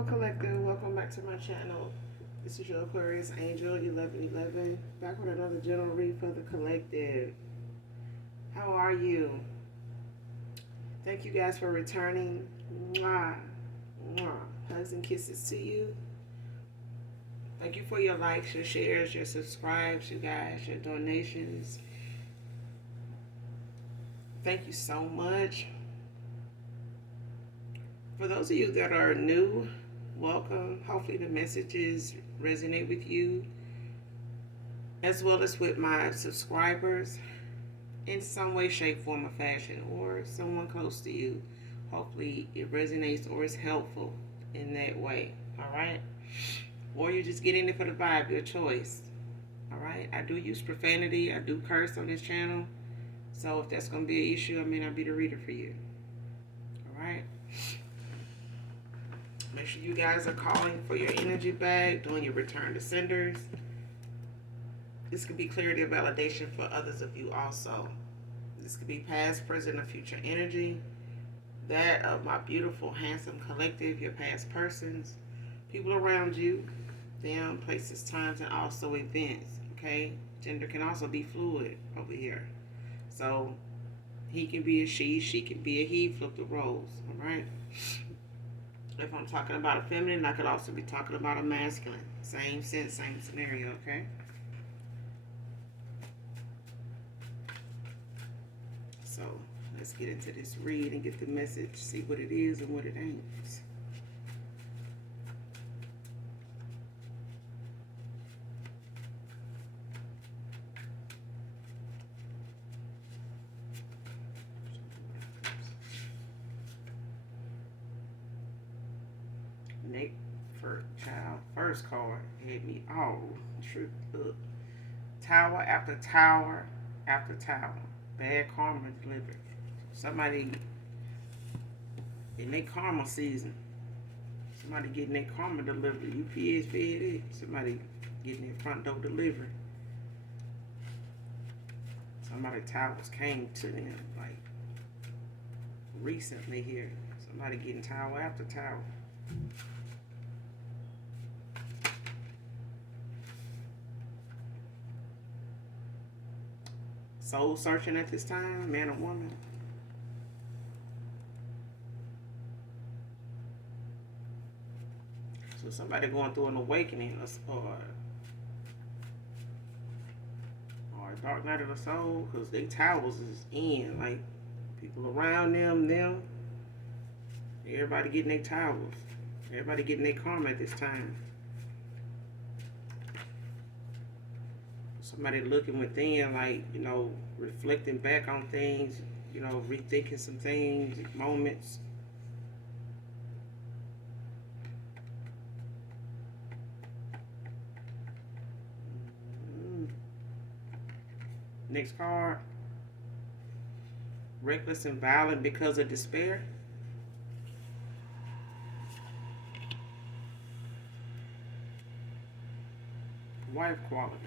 Hello, Collective. Welcome back to my channel. This is your Aquarius Angel 1111. Back with another general read for the Collective. How are you? Thank you guys for returning. Mwah. Mwah. Hugs and kisses to you. Thank you for your likes, your shares, your subscribes, you guys, your donations. Thank you so much. For those of you that are new, welcome. Hopefully the messages resonate with you as well as with my subscribers in some way, shape, form, or fashion, or someone close to you. Hopefully it resonates or is helpful in that way. All right? Or you're just getting it for the vibe, your choice. All right? I do use profanity. I do curse on this channel. So if that's going to be an issue, I may not be the reader for you. All right? Make sure you guys are calling for your energy back, doing your return to senders. This could be clarity of validation for others of you also. This could be past, present, or future energy. That of my beautiful, handsome collective, your past persons, people around you, them, places, times, and also events. Okay? Gender can also be fluid over here. So he can be a she can be a he, flip the roles. Alright? If I'm talking about a feminine, I could also be talking about a masculine. Same sense, same scenario, okay? So let's get into this read and get the message, see what it is and what it ain't. Nick for child first card hit me all truth up. Tower after tower after tower. Bad karma delivered. Somebody in their karma season. Somebody getting their karma delivered. UPS, FedEx. Somebody getting their front door delivery. Somebody towers came to them like recently here. Somebody getting tower after tower. Soul searching at this time, man or woman. So somebody going through an awakening or a dark night of the soul, because they towers is in. Like people around them, everybody getting their towers. Everybody getting their karma at this time. Somebody looking within, like, reflecting back on things, rethinking some things, moments. Next card. Reckless and violent because of despair. Wife qualities.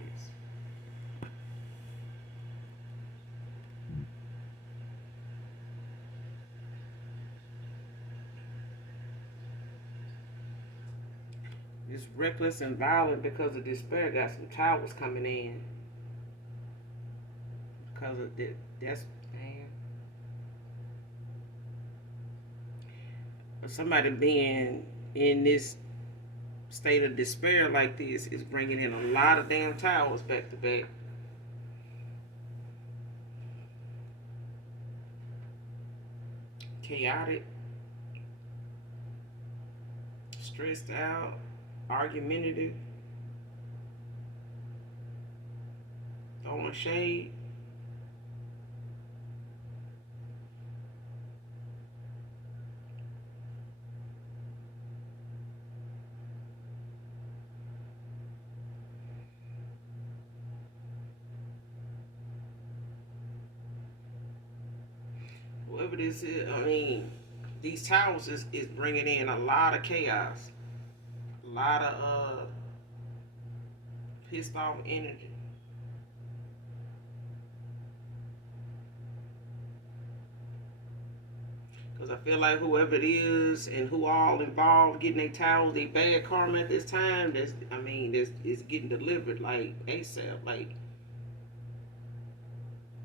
It's reckless and violent because of despair. Got some towers coming in. Because of that's man. But somebody being in this state of despair like this is bringing in a lot of damn towers back to back. Chaotic. Stressed out. Argumentative. Throwing shade. Whoever this is, these towers is bringing in a lot of chaos. A lot of pissed off energy. Because I feel like whoever it is and who all involved getting their towels, their bad karma at this time, is getting delivered like ASAP. Like,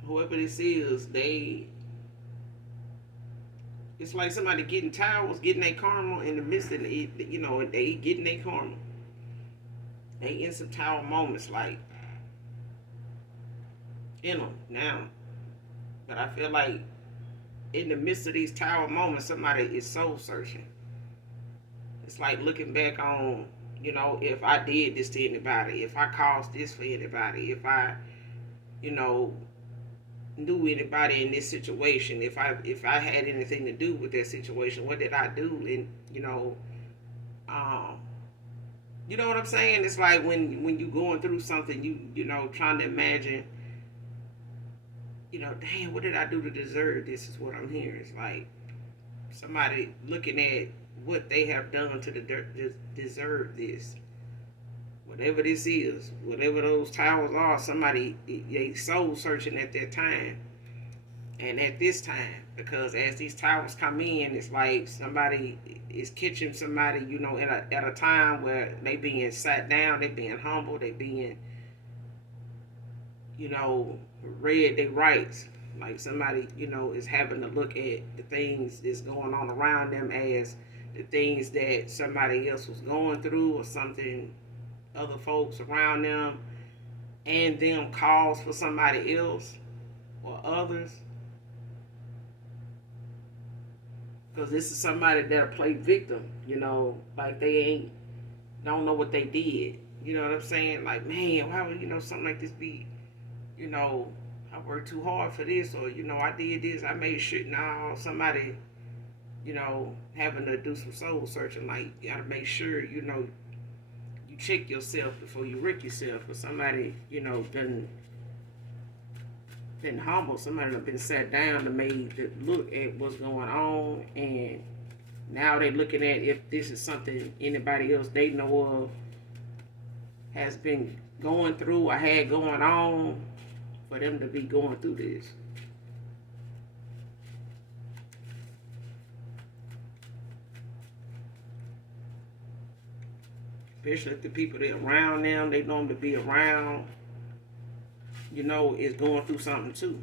whoever this is, it's like somebody getting towels, getting their karma in the midst of it, they getting their karma. They in some towel moments, like, in them now. But I feel like in the midst of these tower moments, somebody is soul searching. It's like looking back on, if I did this to anybody, if I caused this for anybody, if I, you know, knew anybody in this situation, if I had anything to do with that situation, what did I do? And um, you know what I'm saying? It's like when you going through something, trying to imagine, damn, what did I do to deserve this? Is what I'm hearing. It's like somebody looking at what they have done to deserve this. Whatever this is, whatever those towers are, somebody they soul searching at that time. And at this time, because as these towers come in, it's like somebody is catching somebody, at a time where they being sat down, they being humble, they being, read their rights. Like somebody, is having to look at the things that's going on around them as the things that somebody else was going through or something other folks around them and them calls for somebody else or others. Because this is somebody that'll play victim, like they don't know what they did. You know what I'm saying? Like, man, why would, something like this be, I worked too hard for this, or, I did this, I made sure. Now somebody, having to do some soul searching, like, you gotta make sure, you check yourself before you wreck yourself. Or somebody, been humble, somebody that been sat down to made to look at what's going on, and now they looking at if this is something anybody else they know of has been going through or had going on for them to be going through this. Especially if the people that around them, they know them to be around, is going through something too.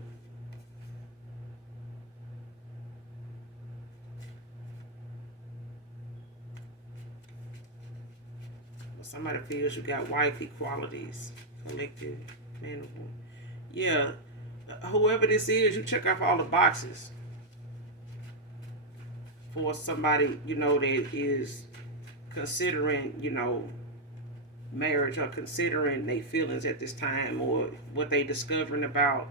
Somebody feels you got wifey qualities, collective, man or woman. Yeah, whoever this is, you check off all the boxes for somebody, that is considering, marriage or considering their feelings at this time or what they discovering about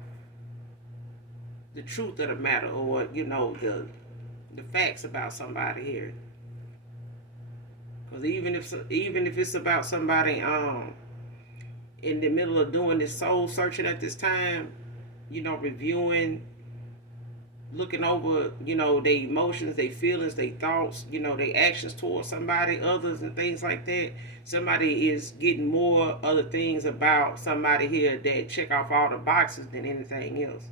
the truth of the matter or, the facts about somebody here. Because even if it's about somebody in the middle of doing this soul searching at this time, reviewing, looking over, their emotions, their feelings, their thoughts, their actions towards somebody, others, and things like that. Somebody is getting more other things about somebody here that check off all the boxes than anything else.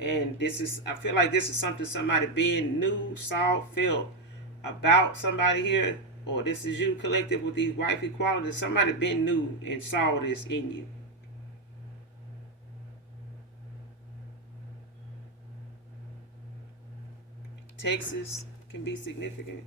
And I feel like this is something somebody being new, saw, felt about somebody here, or this is you collective with these wifey qualities. Somebody been new and saw this in you. Texas can be significant.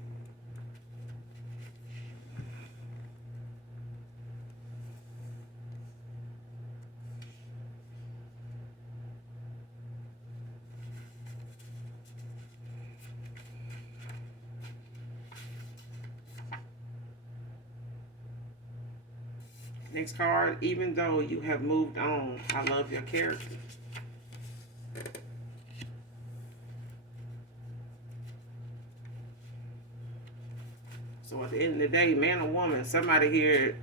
Next card, even though you have moved on, I love your character. So at the end of the day, man or woman, somebody here,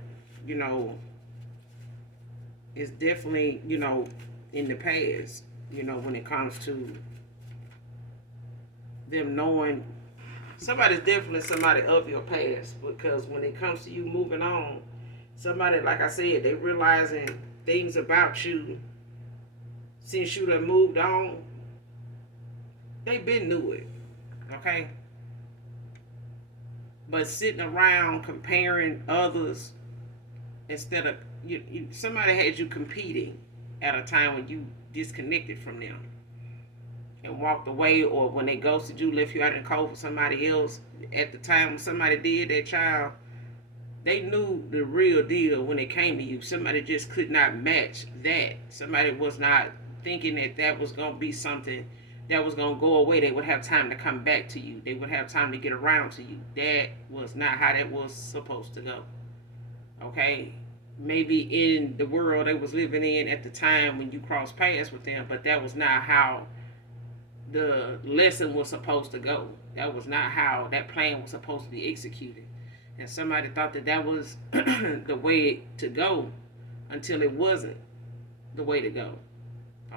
is definitely, in the past, when it comes to them knowing somebody's definitely somebody of your past, because when it comes to you moving on, somebody, like I said, they realizing things about you since you done moved on. They been knew it. Okay? But sitting around comparing others instead of somebody had you competing at a time when you disconnected from them and walked away, or when they ghosted you, left you out in the cold for somebody else. At the time when somebody did that, child, they knew the real deal when it came to you. Somebody just could not match that. Somebody was not thinking that that was going to be something that was going to go away. They would have time to come back to you. They would have time to get around to you. That was not how that was supposed to go. Okay? Maybe in the world they was living in at the time when you crossed paths with them, but that was not how the lesson was supposed to go. That was not how that plan was supposed to be executed. And somebody thought that that was the way to go until it wasn't the way to go.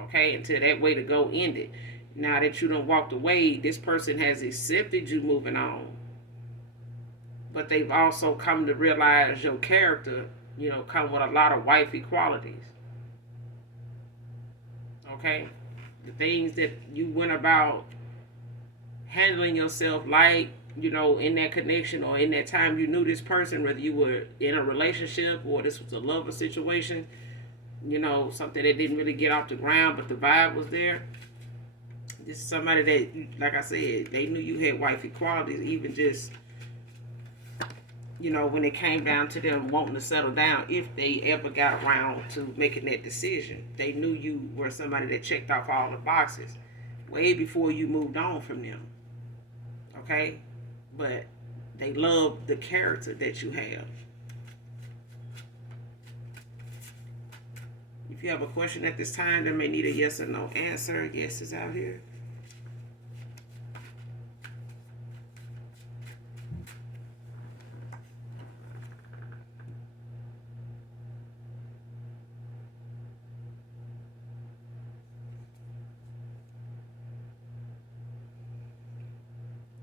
Okay? Until that way to go ended. Now that you done walked away, this person has accepted you moving on. But they've also come to realize your character, come with a lot of wifey qualities. Okay? The things that you went about handling yourself like, in that connection or in that time you knew this person, whether you were in a relationship or this was a lover situation, something that didn't really get off the ground, but the vibe was there. This is somebody that, like I said, they knew you had wifey qualities, even just, when it came down to them wanting to settle down, if they ever got around to making that decision. They knew you were somebody that checked off all the boxes way before you moved on from them. Okay? But they love the character that you have. If you have a question at this time that may need a yes or no answer, yes is out here.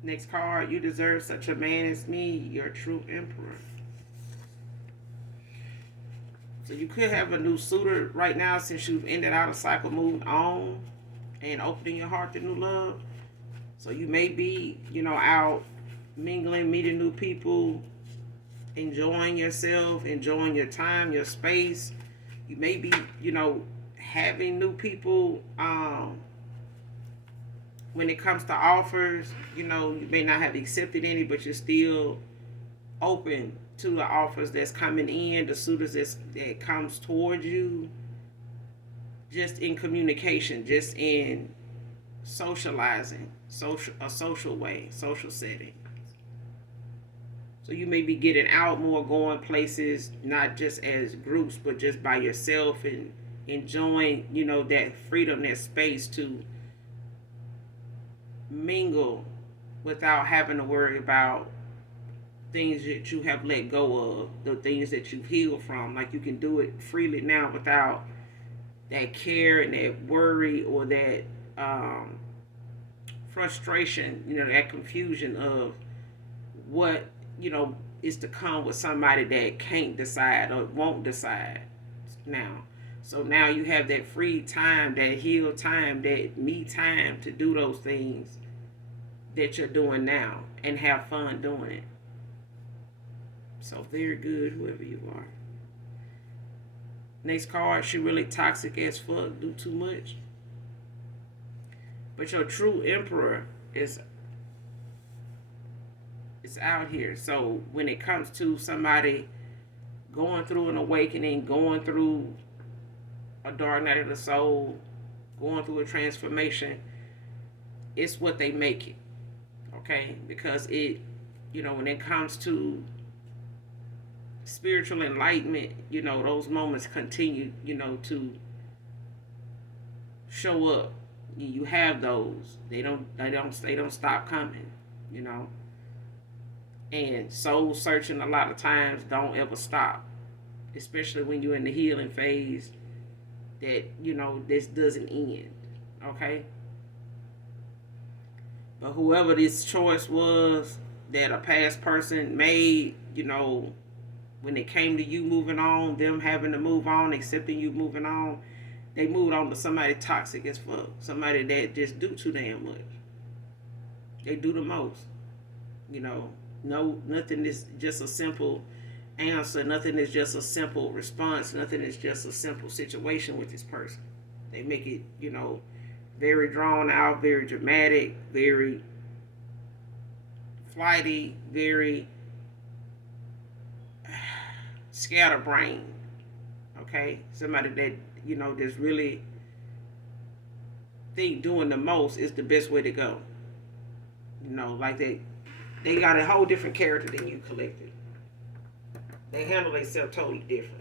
Next card, you deserve such a man as me, your true emperor. So you could have a new suitor right now since you've ended out a cycle, moved on, and opening your heart to new love. So you may be, out mingling, meeting new people, enjoying yourself, enjoying your time, your space. You may be, having new people. When it comes to offers, you may not have accepted any, but you're still open to the offers that's coming in, the suitors that comes towards you, just in communication, just in socializing, a social way, social setting. So you may be getting out more, going places, not just as groups, but just by yourself and enjoying, that freedom, that space to mingle without having to worry about things that you have let go of, the things that you've healed from. Like you can do it freely now without that care and that worry or that frustration, that confusion of what, is to come with somebody that can't decide or won't decide now. So now you have that free time, that healed time, that me time to do those things that you're doing now and have fun doing it. So very good, whoever you are. Next card, she really toxic as fuck, do too much. But your true emperor is out here. So when it comes to somebody going through an awakening, going through a dark night of the soul, going through a transformation, it's what they make it. Okay? Because it, when it comes to spiritual enlightenment, those moments continue, to show up. You have those. They don't stop coming, And soul searching a lot of times don't ever stop. Especially when you're in the healing phase, that, this doesn't end. Okay? But whoever this choice was that a past person made, when it came to you moving on, them having to move on, accepting you moving on, they moved on to somebody toxic as fuck. Somebody that just do too damn much. They do the most. No, nothing is just a simple answer. Nothing is just a simple response. Nothing is just a simple situation with this person. They make it, very drawn out, very dramatic, very flighty, very scatterbrained. Okay, somebody that just really think doing the most is the best way to go. Like they got a whole different character than you collected. They handle themselves totally different.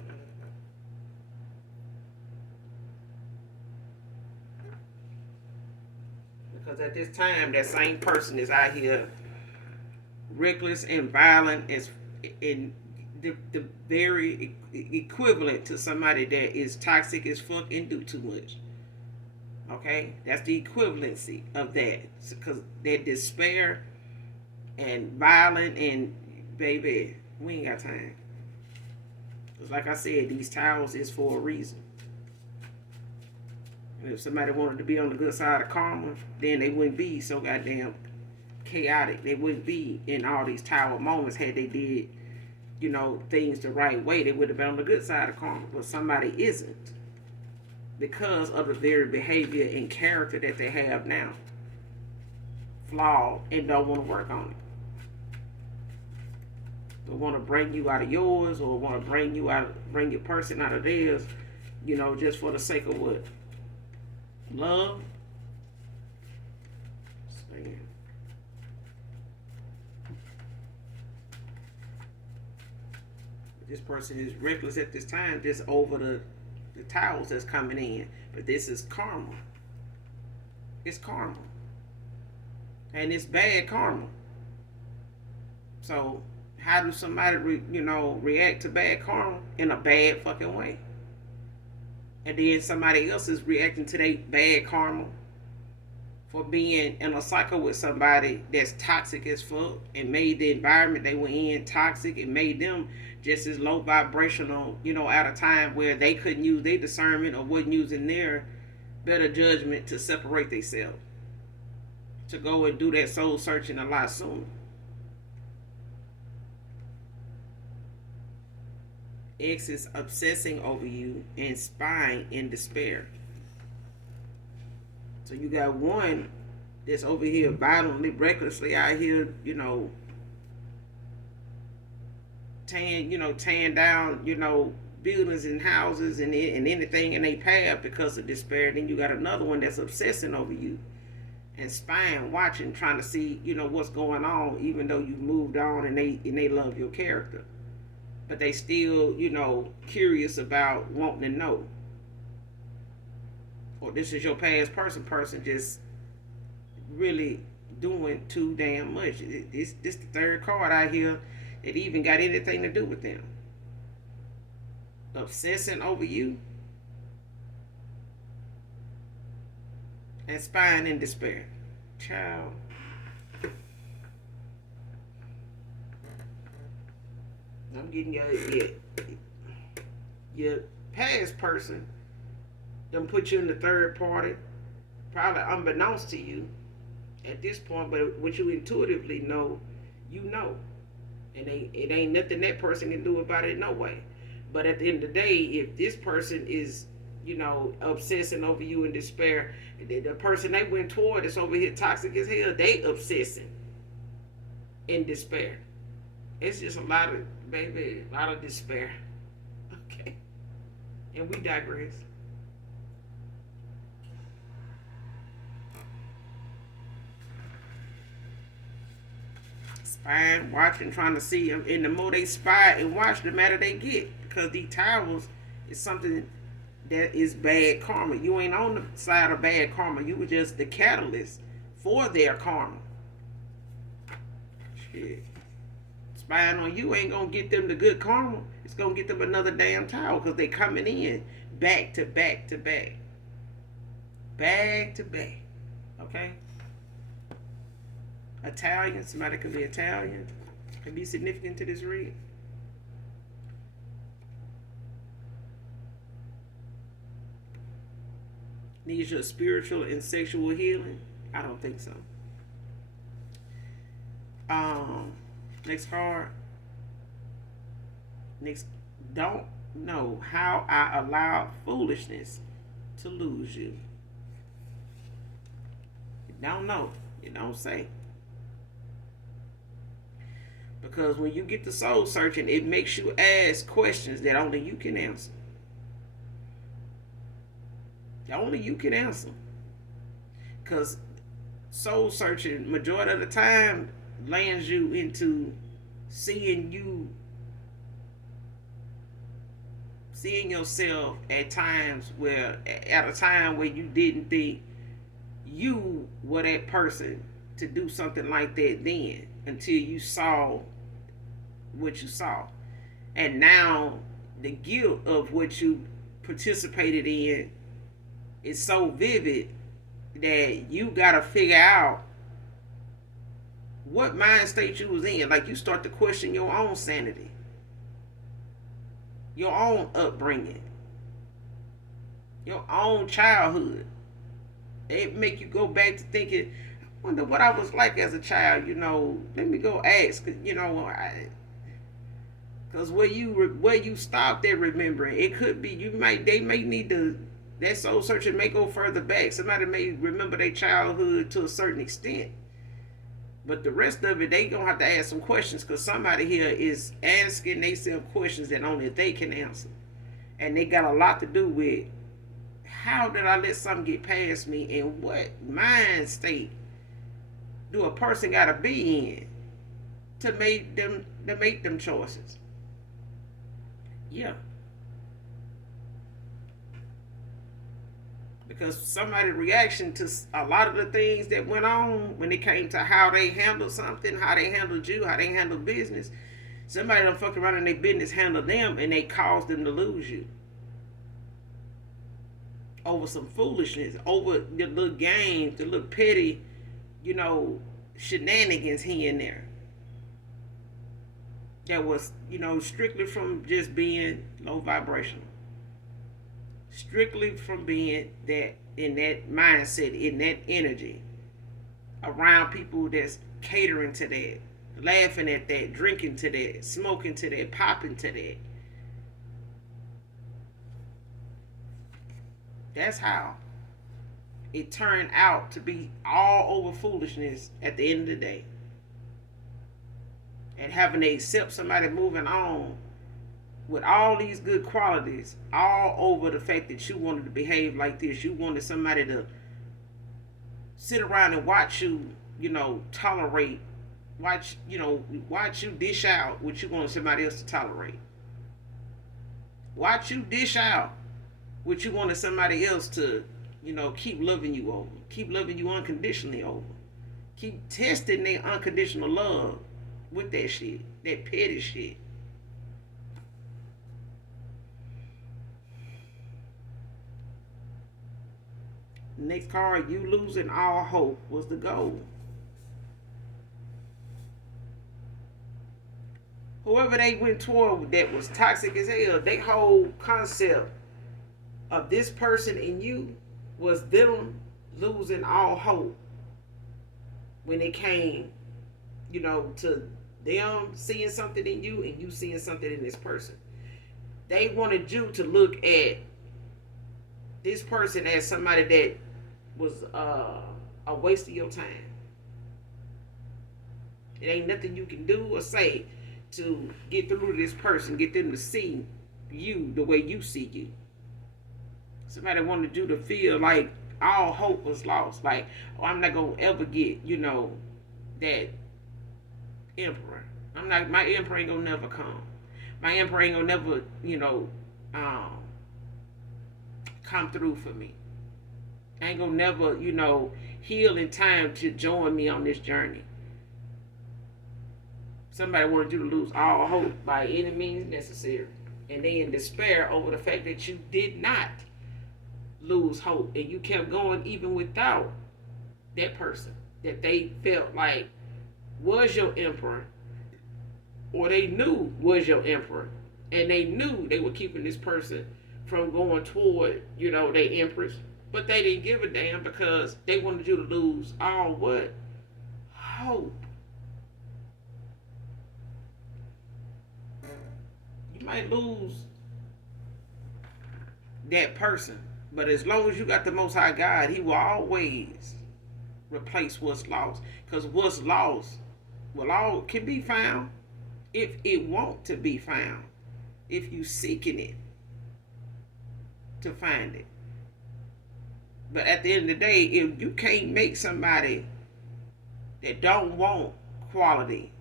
Because at this time, that same person is out here reckless and violent, as in the very equivalent to somebody that is toxic as fuck and do too much. Okay, that's the equivalency of that, because that despair and violent and baby, we ain't got time. Because like I said, these towels is for a reason. And if somebody wanted to be on the good side of karma, then they wouldn't be so goddamn chaotic. They wouldn't be in all these tower moments had they did, things the right way. They would have been on the good side of karma. But somebody isn't, because of the very behavior and character that they have now. Flawed and don't want to work on it. They want to bring you out of yours, or want to bring your person out of theirs, just for the sake of what? Love. This person is reckless at this time, just over the towels that's coming in. But this is karma. It's karma. And it's bad karma. So how do somebody react to bad karma? In a bad fucking way. And then somebody else is reacting to their bad karma for being in a cycle with somebody that's toxic as fuck, and made the environment they were in toxic, and made them just as low vibrational, at a time where they couldn't use their discernment, or wasn't using their better judgment to separate themselves, to go and do that soul searching a lot sooner. X is obsessing over you and spying in despair. So you got one that's over here violently, recklessly out here, tearing down, buildings and houses and anything in their path because of despair. Then you got another one that's obsessing over you and spying, watching, trying to see, what's going on, even though you've moved on and they love your character. But they still, curious about wanting to know. Or this is your past person just really doing too damn much. This the third card out here that even got anything to do with them. Obsessing over you and spying in despair. Child. I'm getting your past person done put you in the third party, probably unbeknownst to you at this point, but what you intuitively know, and it ain't nothing that person can do about it no way. But at the end of the day, if this person is obsessing over you in despair, the person they went toward is over here toxic as hell, they obsessing in despair. It's just a lot of despair. Okay. And we digress. Spying, watching, trying to see them. And the more they spy and watch, the madder they get. Because these towels is something that is bad karma. You ain't on the side of bad karma. You were just the catalyst for their karma. Shit. Spying on you ain't gonna get them the good karma. It's gonna get them another damn towel, because they coming in back to back to back. Back to back. Okay? Italian, somebody could be Italian. Could be significant to this read. Needs your spiritual and sexual healing? I don't think so. Um, next card. Next, don't know how I allowed foolishness to lose you. You don't know. You don't say. Because when you get to soul searching, it makes you ask questions that only you can answer. Only you can answer. Because soul searching, majority of the time, lands you into seeing you, seeing yourself at times where, at a time where you didn't think you were that person to do something like that then, until you saw what you saw. And now the guilt of what you participated in is so vivid that you gotta figure out what mind state you was in. Like, you start to question your own sanity, your own upbringing, your own childhood. It make you go back to thinking, I wonder what I was like as a child. Let me go ask. Because where you stopped at remembering, it could be they may need to, that soul searching may go further back. Somebody may remember their childhood to a certain extent, but the rest of it, they gonna have to ask some questions, because somebody here is asking themselves questions that only they can answer, and they got a lot to do with how did I let something get past me, and what mind state do a person gotta be in to make them choices. Yeah. Because somebody's reaction to a lot of the things that went on when it came to how they handled something, how they handled you, how they handled business, somebody done fuck around and their business handled them, and they caused them to lose you. Over some foolishness, over the little games, the little petty, shenanigans here and there. That was, strictly from just being low vibrational. Strictly from being that, in that mindset, in that energy, around people that's catering to that, laughing at that, drinking to that, smoking to that, popping to that. That's how it turned out to be all over foolishness at the end of the day. And having to accept somebody moving on with all these good qualities, all over the fact that you wanted to behave like this. You wanted somebody to sit around and watch you, tolerate, watch you dish out what you wanted somebody else to tolerate. Watch you dish out what you wanted somebody else to, keep loving you over. Keep loving you unconditionally over. Keep testing their unconditional love with that shit, that petty shit. Next card, you losing all hope was the goal. Whoever they went toward that was toxic as hell, their whole concept of this person in you was them losing all hope when it came, to them seeing something in you and you seeing something in this person. They wanted you to look at this person as somebody that was a waste of your time. It ain't nothing you can do or say to get through to this person, get them to see you the way you see you. Somebody wanted you to feel like all hope was lost. Like, oh, I'm not gonna ever get, that emperor. My emperor ain't gonna never come. My emperor ain't gonna never, come through for me. I ain't gonna never, heal in time to join me on this journey. Somebody wanted you to lose all hope by any means necessary. And they in despair over the fact that you did not lose hope and you kept going even without that person that they felt like was your emperor, or they knew was your emperor, and they knew they were keeping this person from going toward, their empress, but they didn't give a damn because they wanted you to lose all what? Hope. You might lose that person, but as long as you got the Most High God, He will always replace what's lost. Because what's lost will all can be found if it want to be found. If you seeking it to find it. But at the end of the day, if you can't make somebody that don't want quality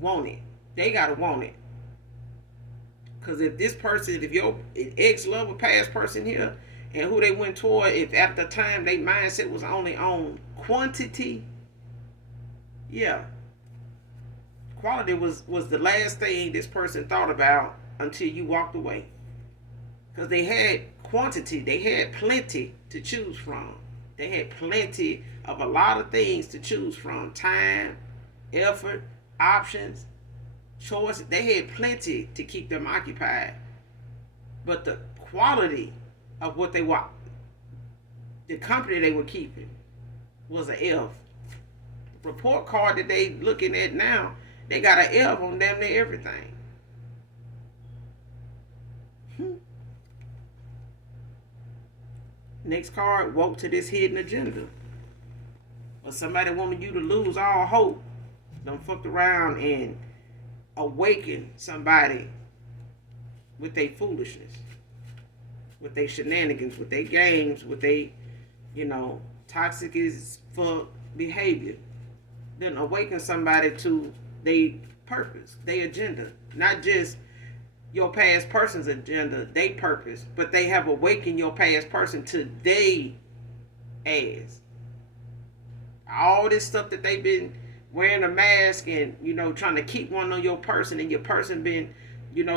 want it, they gotta want it. Because if this person, if your ex lover, past person here, and who they went toward, if at the time their mindset was only on quantity, yeah, quality was the last thing this person thought about until you walked away. Because they had quantity, they had plenty to choose from. They had plenty of a lot of things to choose from: time, effort, options, choices. They had plenty to keep them occupied. But the quality of what they were, the company they were keeping, was an F. Report card that they looking at now, they got an F on damn near everything. Next card, woke to this hidden agenda. Or somebody wanted you to lose all hope. Don't fuck around and awaken somebody with their foolishness, with their shenanigans, with their games, with their, toxic as fuck behavior. Then awaken somebody to their purpose, their agenda. Not just your past person's agenda, they purpose, but they have awakened your past person to they ass. All this stuff that they've been wearing a mask and, trying to keep one on your person, and your person been,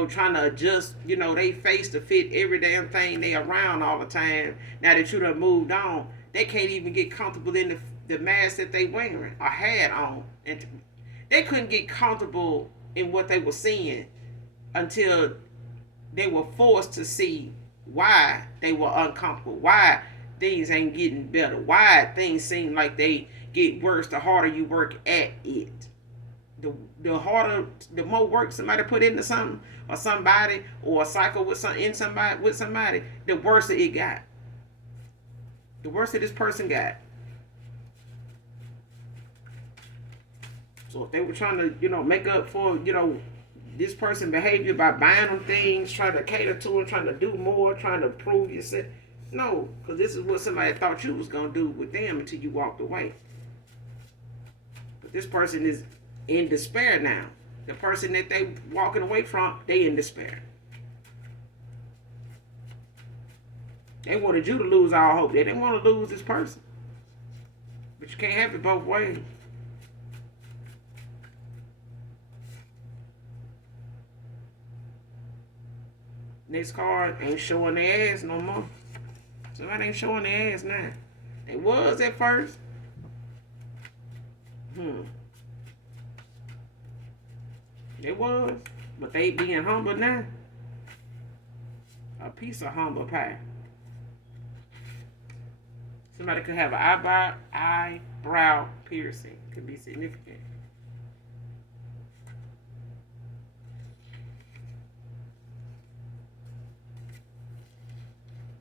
trying to adjust, they face to fit every damn thing they around all the time. Now that you done moved on, they can't even get comfortable in the mask that they wearing or had on. And they couldn't get comfortable in what they were seeing until they were forced to see why they were uncomfortable, why things ain't getting better, why things seem like they get worse the harder you work at it. The harder, the more work somebody put into something or somebody or a cycle with somebody, the worse it got. The worse this person got. So if they were trying to, make up for, this person behavior by buying them things, trying to cater to them, trying to do more, trying to prove yourself. No, because this is what somebody thought you was going to do with them until you walked away. But this person is in despair now. The person that they walking away from, they in despair. They wanted you to lose all hope. They didn't want to lose this person. But you can't have it both ways. Next card, ain't showing their ass no more. Somebody ain't showing their ass now. They was at first. They was. But they being humble now. A piece of humble pie. Somebody could have an eyebrow piercing. Could be significant.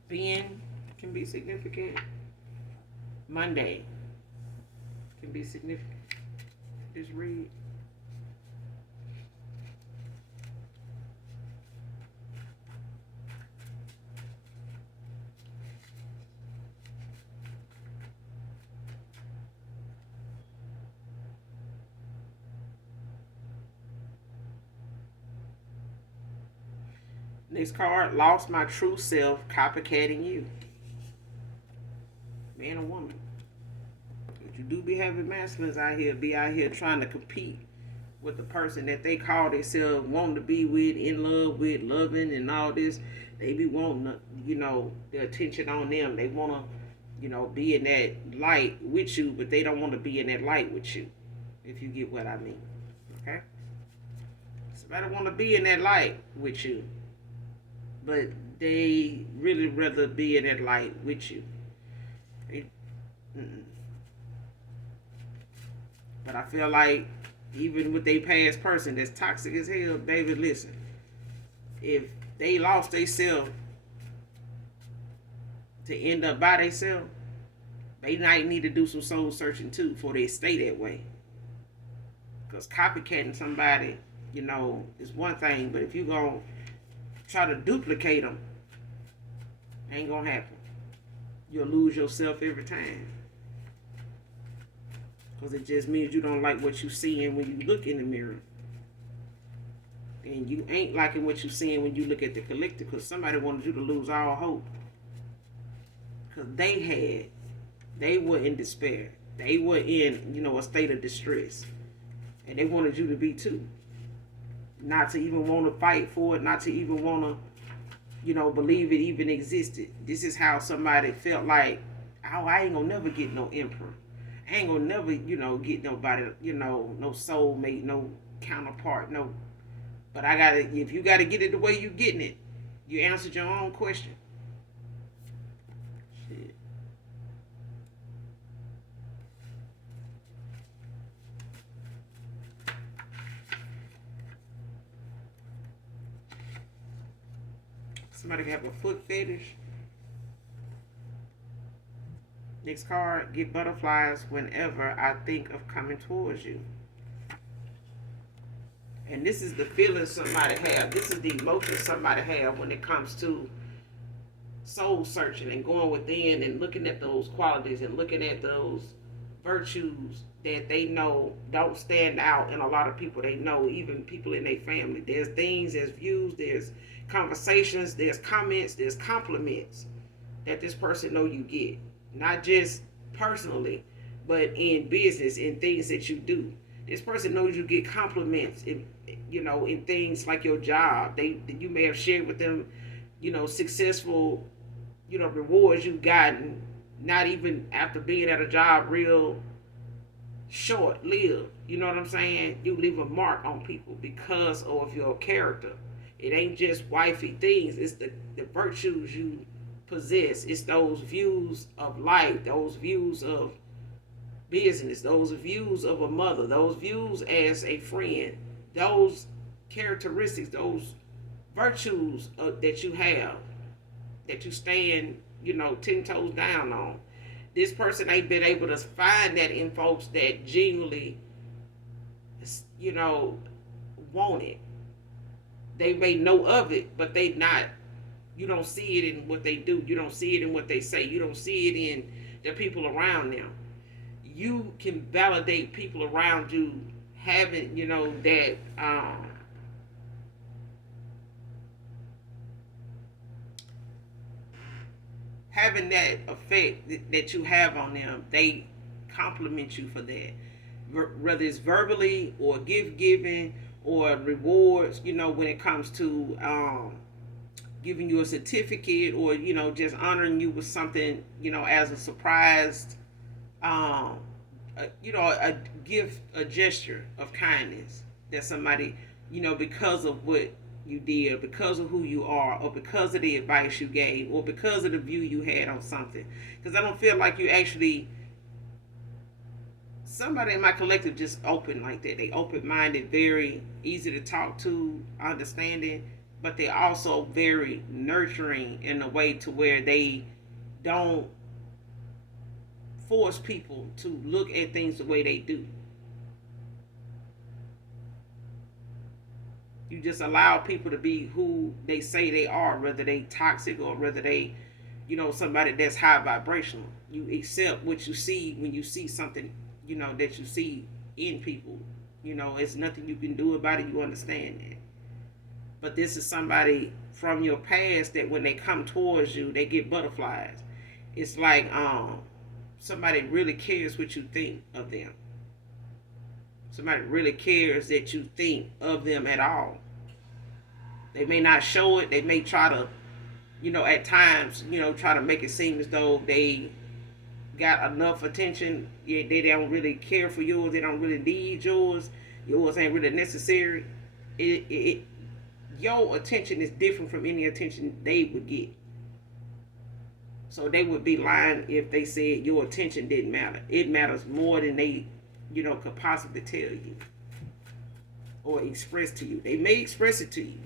Being can be significant. Monday can be significant. Just read. Next card, lost my true self copycatting you. Man or woman. But you do be having masculines out here, be out here trying to compete with the person that they call themselves wanting to be with, in love with, loving and all this. They be wanting, the attention on them. They want to, be in that light with you, but they don't want to be in that light with you, if you get what I mean. Okay? Somebody want to be in that light with you, but they really rather be in that light with you. But I feel like even with their past person that's toxic as hell, baby, listen. if they lost themselves to end up by themselves, they might need to do some soul searching too before they stay that way. Because copycatting somebody, is one thing, but if you gonna try to duplicate them, ain't gonna happen. You'll lose yourself every time. Because it just means you don't like what you seeing when you look in the mirror. And you ain't liking what you seeing when you look at the collector, because somebody wanted you to lose all hope. Because they were in despair. They were in, a state of distress. And they wanted you to be too. Not to even want to fight for it, not to even want to, believe it even existed. This is how somebody felt like, oh, I ain't gonna never get no emperor. I ain't gonna never, get nobody, no soulmate, no counterpart, no. But if you gotta get it the way you getting it, you answered your own question. Shit. Somebody can have a foot fetish. Next card, get butterflies whenever I think of coming towards you. And this is the feeling somebody have. This is the emotion somebody have when it comes to soul searching and going within and looking at those qualities and looking at those virtues that they know don't stand out in a lot of people they know, even people in their family. There's things, there's views, there's conversations, there's comments, there's compliments that this person know you get. Not just personally, but in business, in things that you do. This person knows you get compliments in things like your job. You may have shared with them, successful, rewards you've gotten, not even after being at a job real short lived. You know what I'm saying? You leave a mark on people because of your character. It ain't just wifey things. It's the virtues you possess. It's those views of life, those views of business, those views of a mother, those views as a friend, those characteristics, those virtues that you have, that you stand, 10 toes down on. This person ain't been able to find that in folks that genuinely, want it. They may know of it, but they not. You don't see it in what they do. You don't see it in what they say. You don't see it in the people around them. You can validate people around you having, that having that effect that you have on them. They compliment you for that, whether it's verbally or giving or rewards. When it comes to giving you a certificate or just honoring you with something as a surprise, a gift, a gesture of kindness that somebody because of what you did, or because of who you are, or because of the advice you gave, or because of the view you had on something. Because I don't feel like you actually, somebody in my collective just open like that. They open-minded, very easy to talk to, understanding, but they're also very nurturing in a way to where they don't force people to look at things the way they do. You just allow people to be who they say they are, whether they toxic or whether they, somebody that's high vibrational. You accept what you see when you see something, that you see in people. It's nothing you can do about it. You understand that. But this is somebody from your past that when they come towards you, they get butterflies. It's like somebody really cares what you think of them. Somebody really cares that you think of them at all. They may not show it. They may try to, at times, try to make it seem as though they got enough attention. They don't really care for yours. They don't really need yours. Yours ain't really necessary. Your attention is different from any attention they would get. So they would be lying if they said your attention didn't matter. It matters more than they, could possibly tell you or express to you. They may express it to you,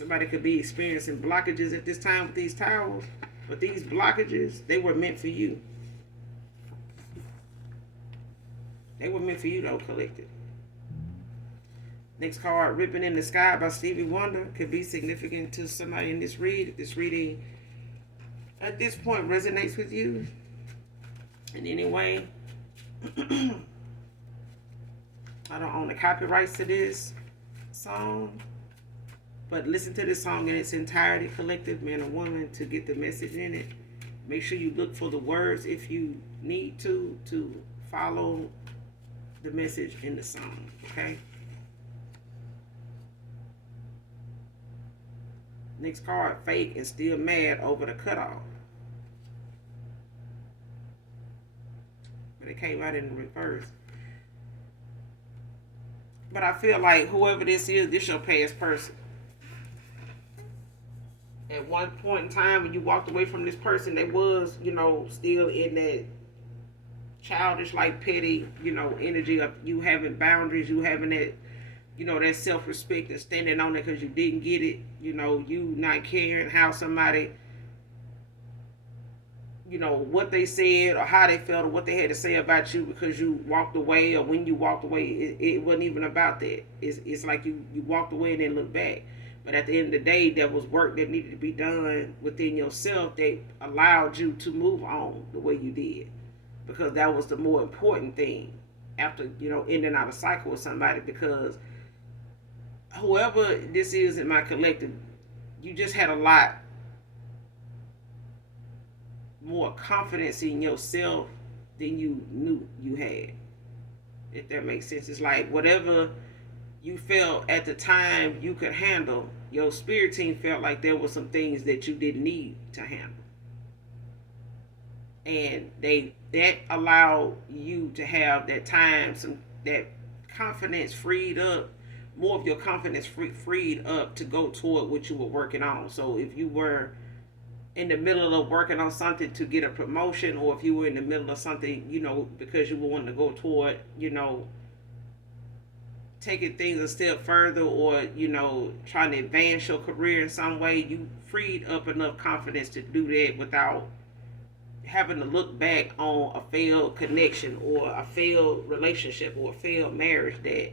Somebody could be experiencing blockages at this time with these towels, but these blockages, they were meant for you. They were meant for you, though, collective. Next card, Ripping in the Sky by Stevie Wonder, could be significant to somebody in this read. If this reading at this point resonates with you in any way, I don't own the copyrights to this song, but listen to this song in its entirety, collective, man or woman, to get the message in it. Make sure you look for the words if you need to follow the message in the song, okay? Next card, Fake and Still Mad Over the Cutoff. But it came out in reverse. But I feel like whoever this is your past person. At one point in time when you walked away from this person, they was, still in that childish, like petty, energy of you having boundaries, you having that, that self-respect and standing on it because you didn't get it, you not caring how somebody, what they said or how they felt or what they had to say about you because you walked away, or when you walked away, it wasn't even about that. It's like you walked away and then looked back. But at the end of the day, there was work that needed to be done within yourself that allowed you to move on the way you did. Because that was the more important thing after, ending out a cycle with somebody. Because whoever this is in my collective, you just had a lot more confidence in yourself than you knew you had. If that makes sense. It's like whatever you felt at the time you could handle, your spirit team felt like there were some things that you didn't need to handle. And that allowed you to have that time, that confidence freed up, more of your confidence freed up to go toward what you were working on. So if you were in the middle of working on something to get a promotion, or if you were in the middle of something, because you were wanting to go toward, taking things a step further, or, trying to advance your career in some way, you freed up enough confidence to do that without having to look back on a failed connection or a failed relationship or a failed marriage that,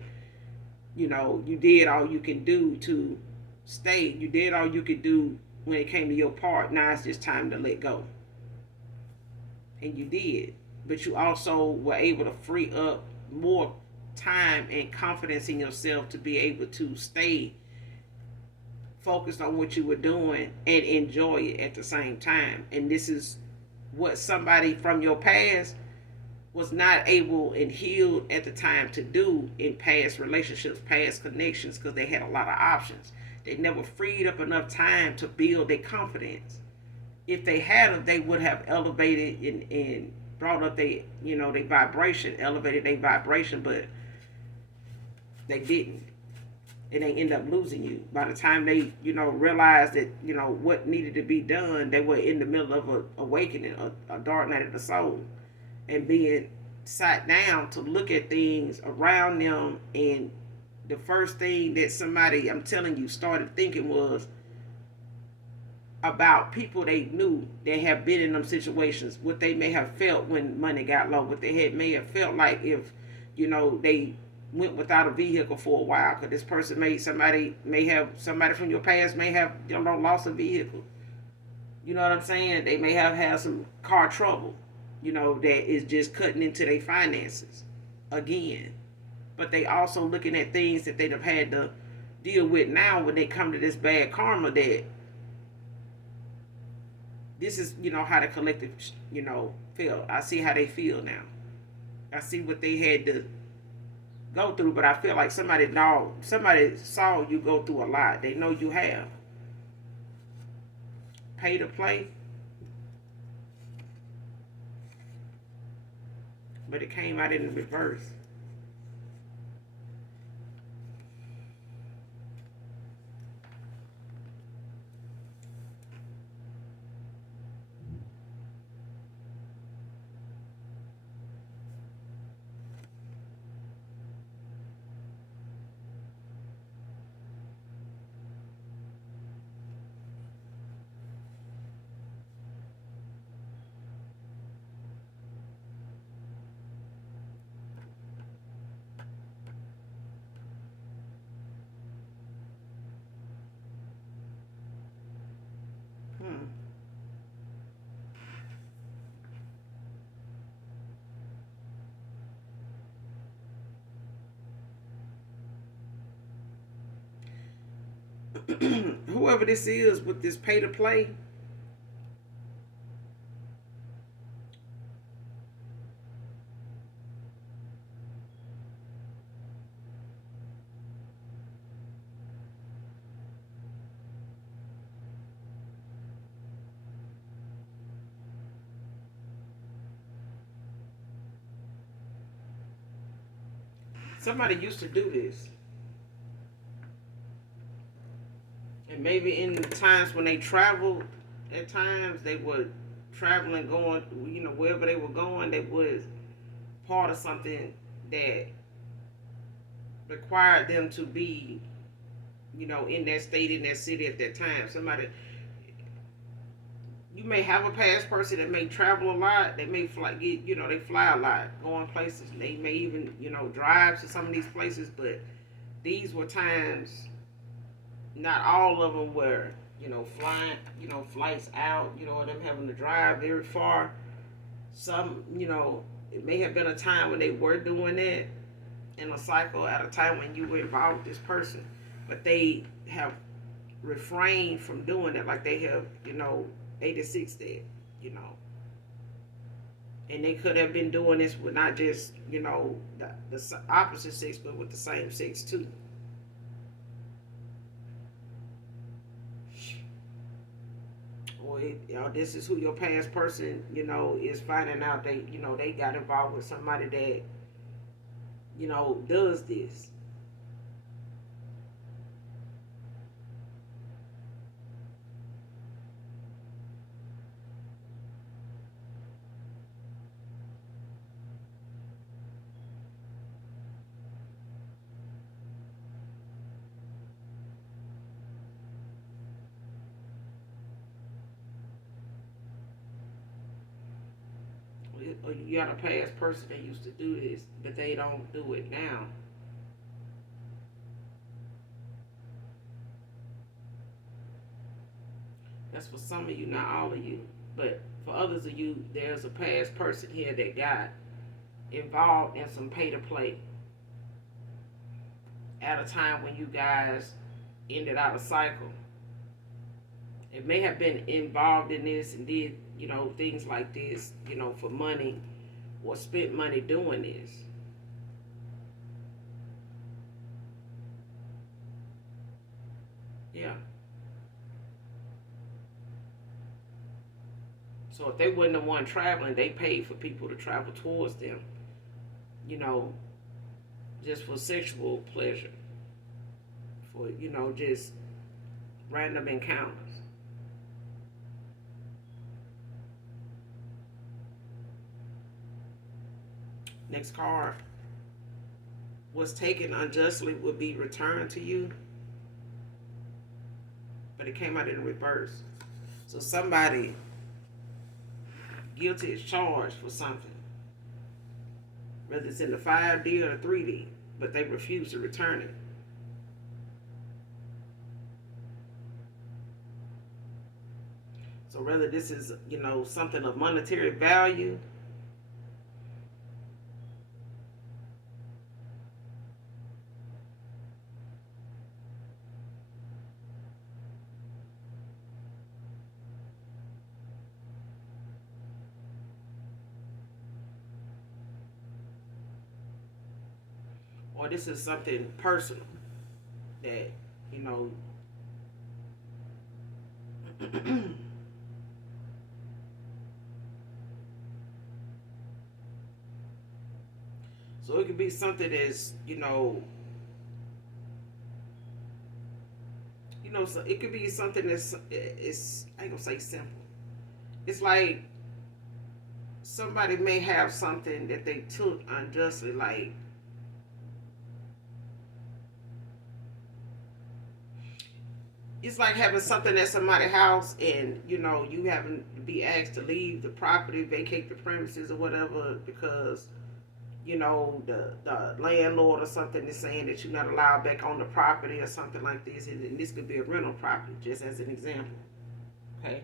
you did all you can do to stay. You did all you could do when it came to your part. Now it's just time to let go. And you did. But you also were able to free up more time and confidence in yourself to be able to stay focused on what you were doing and enjoy it at the same time. And this is what somebody from your past was not able and healed at the time to do in past relationships, past connections, because they had a lot of options. They never freed up enough time to build their confidence. If they had, they would have elevated and brought up their vibration, elevated their vibration, but they didn't. And they end up losing you. By the time they, realized that, what needed to be done, they were in the middle of a awakening, a dark night of the soul. And being sat down to look at things around them, and the first thing that somebody, I'm telling you, started thinking was about people they knew that have been in them situations, what they may have felt when money got low, what they may have felt like if, they went without a vehicle for a while, because this person somebody from your past may have, lost a vehicle. You know what I'm saying? They may have had some car trouble, that is just cutting into their finances again. But they also looking at things that they'd have had to deal with now when they come to this bad karma, that this is, how the collective, feel. I see how they feel now. I see what they had to go through, but I feel like somebody saw you go through a lot. They know you have. Pay to play. But it came out in the reverse. Whoever this is with this pay to play, somebody used to do this. And maybe in the times when they traveled, at times they would traveling, going, wherever they were going, they was part of something that required them to be, in that state, in that city at that time. Somebody, you may have a past person that may travel a lot. They may fly, they fly a lot, going places. They may even, drive to some of these places. But these were times, not all of them were, flying, flights out, them having to drive very far. Some, it may have been a time when they were doing that in a cycle at a time when you were involved with this person, but they have refrained from doing it, like they have, 86 that, and they could have been doing this with not just, the opposite sex, but with the same sex too. Or this is who your past person, is finding out they got involved with somebody that, does this. Or you got a past person that used to do this, but they don't do it now. That's for some of you, not all of you. But for others of you, there's a past person here that got involved in some pay to play at a time when you guys ended out a cycle. It may have been involved in this and did, things like this, for money, or spent money doing this. Yeah. So if they wasn't the one traveling, they paid for people to travel towards them, you know, just for sexual pleasure, for, just random encounters. Next card. What's taken unjustly will be returned to you, but it came out in reverse. So somebody guilty is charged for something, whether it's in the 5D or the 3D, but they refuse to return it. So whether this is, something of monetary value, or this is something personal that, you know, so it could be something that's, so it could be something that's, I ain't gonna say simple. It's like somebody may have something that they took unjustly, like, it's like having something at somebody's house and, you having to be asked to leave the property, vacate the premises or whatever because, the landlord or something is saying that you're not allowed back on the property or something like this. And this could be a rental property, just as an example. Okay?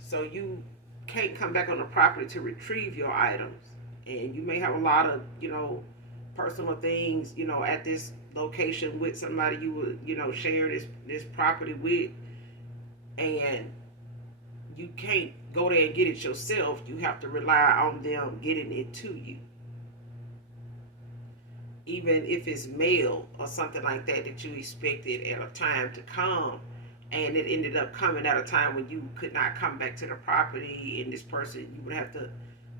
So you can't come back on the property to retrieve your items. And you may have a lot of, personal things, at this location with somebody you would, share this property with, and you can't go there and get it yourself. You have to rely on them getting it to you. Even if it's mail or something like that that you expected at a time to come, and it ended up coming at a time when you could not come back to the property, and this person, you would have to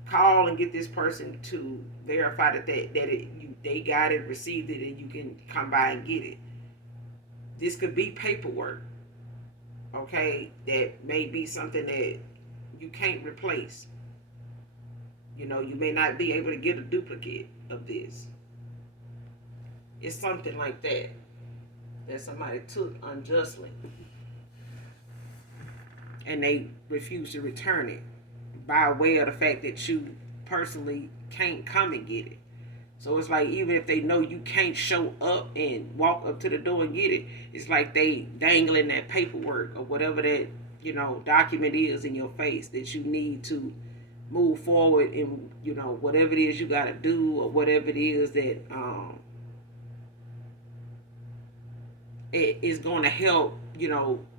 call and get this person to verify they got it, received it, and you can come by and get it. This could be paperwork, okay, that may be something that you can't replace. You may not be able to get a duplicate of this. It's something like that somebody took unjustly, and they refuse to return it by way of the fact that you personally can't come and get it. So it's like, even if they know you can't show up and walk up to the door and get it, it's like they dangling that paperwork or whatever that, document is in your face that you need to move forward in, whatever it is you got to do, or whatever it is that it is going to help,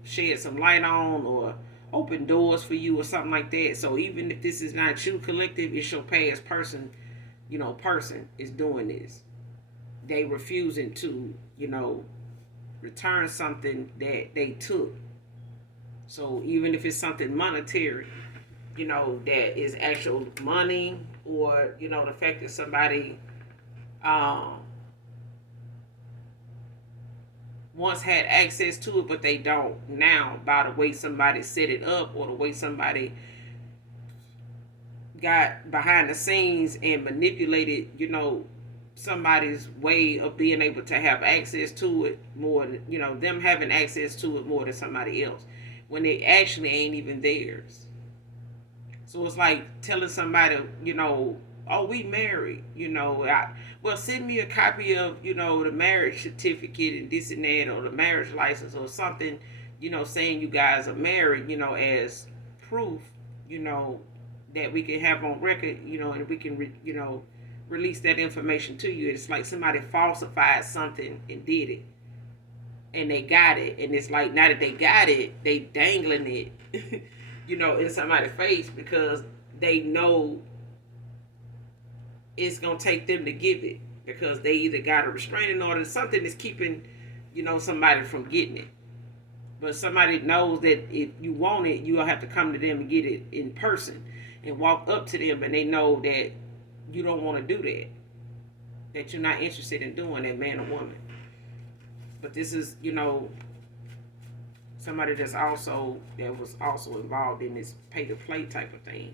shed some light on or open doors for you or something like that. So even if this is not you collective, it's your past person, person is doing this. They refusing to, return something that they took. So even if it's something monetary, that is actual money, or, the fact that somebody once had access to it, but they don't now, by the way somebody set it up, or the way somebody got behind the scenes and manipulated, somebody's way of being able to have access to it more than, them having access to it more than somebody else, when it actually ain't even theirs. So it's like telling somebody, oh, we married, well, send me a copy of, the marriage certificate and this and that, or the marriage license or something, saying you guys are married, as proof, that we can have on record, and we can, release that information to you. It's like somebody falsified something and did it, and they got it, and it's like, now that they got it, they dangling it, in somebody's face, because they know it's gonna take them to give it, because they either got a restraining order, something is keeping, somebody from getting it. But somebody knows that if you want it, you'll have to come to them and get it in person and walk up to them, and they know that you don't want to do that you're not interested in doing that, man or woman. But this is, somebody that was also involved in this pay to play type of thing.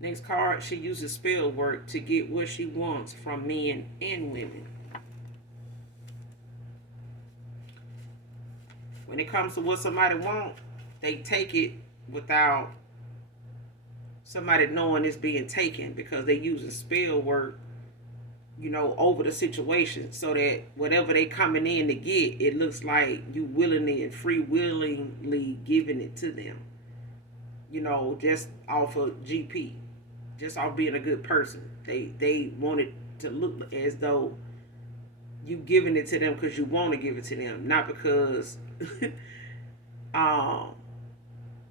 Next card, she uses spell work to get what she wants from men and women. When it comes to what somebody wants, they take it without somebody knowing it's being taken, because they using spell work, over the situation, so that whatever they coming in to get, it looks like you willingly and willingly giving it to them. Just off of GP, just off being a good person. They want it to look as though you giving it to them because you want to give it to them, not because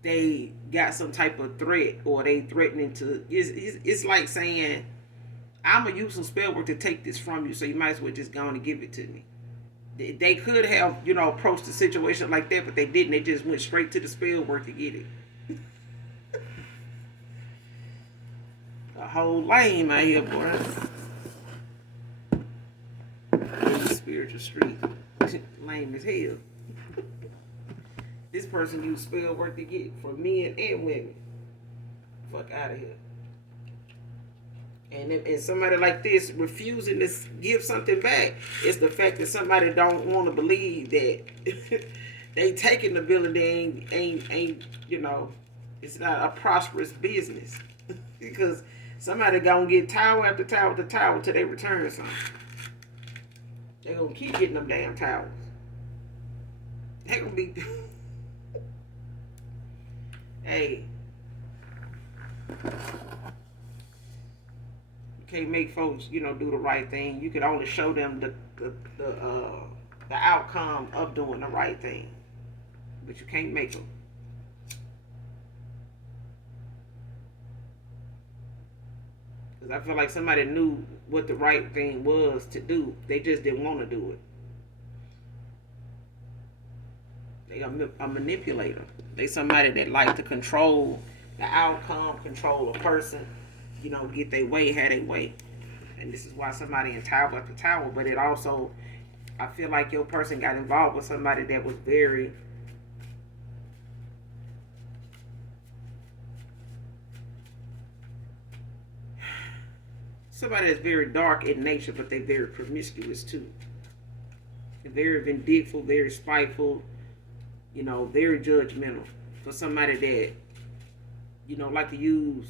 they got some type of threat, or they threatening to. It's like saying, I'm gonna use some spell work to take this from you, so you might as well just go on and give it to me. They could have, approached the situation like that, but they didn't. They just went straight to the spell work to get it. A whole lame out here, boy. In the spiritual street. Lame as hell. This person used spell work to get for men and women. Fuck out of here. And somebody like this refusing to give something back, it's the fact that somebody don't want to believe that they taking the bill and they ain't it's not a prosperous business because somebody gonna get towel after towel after towel till they return something. They gonna keep getting them damn towels. They gonna be hey. Can't make folks, do the right thing. You can only show them the outcome of doing the right thing, but you can't make them. Because I feel like somebody knew what the right thing was to do. They just didn't want to do it. They are a manipulator. They somebody that like to control the outcome, control a person. Get their way, have their way. And this is why somebody in tower after tower. But it also, I feel like your person got involved with somebody that was very somebody that's very dark in nature, but they very promiscuous too. They're very vindictive, very spiteful, very judgmental. For somebody that, like to use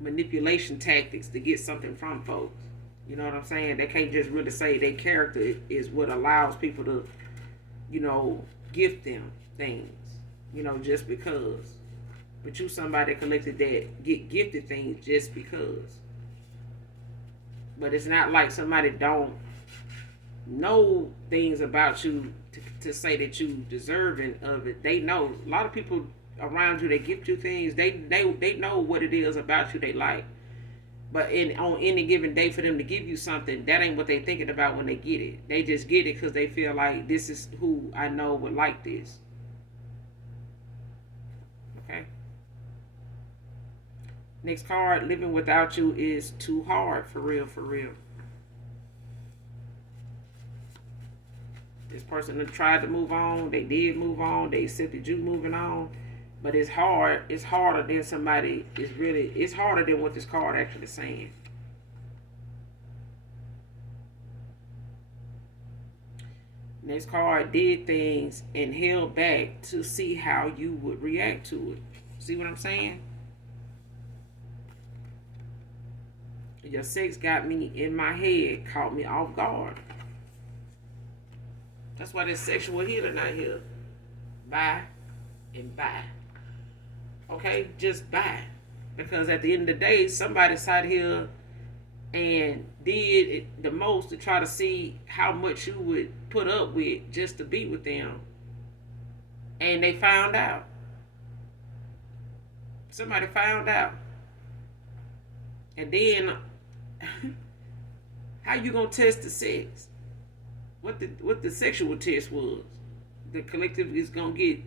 manipulation tactics to get something from folks. You know what I'm saying? They can't just really say their character is what allows people to, gift them things, just because. But you somebody collected that get gifted things just because. But it's not like somebody don't know things about you to say that you deserving of it. They know. A lot of people around you, they gift you things. They know what it is about you they like. But on any given day for them to give you something, that ain't what they thinking about when they get it. They just get it because they feel like this is who I know would like this. Okay. Next card, living without you is too hard, for real, for real. This person that tried to move on, they did move on, they accepted you moving on. But it's hard. It's harder than somebody is really. It's harder than what this card actually saying. Next card did things and held back to see how you would react to it. See what I'm saying? Your sex got me in my head, caught me off guard. That's why this sexual healer not here. Bye and bye. Okay, just buy. Because at the end of the day, somebody sat here and did it the most to try to see how much you would put up with just to be with them. And they found out. Somebody found out. And then, how you gonna test the sex? What the sexual test was? The collective is gonna get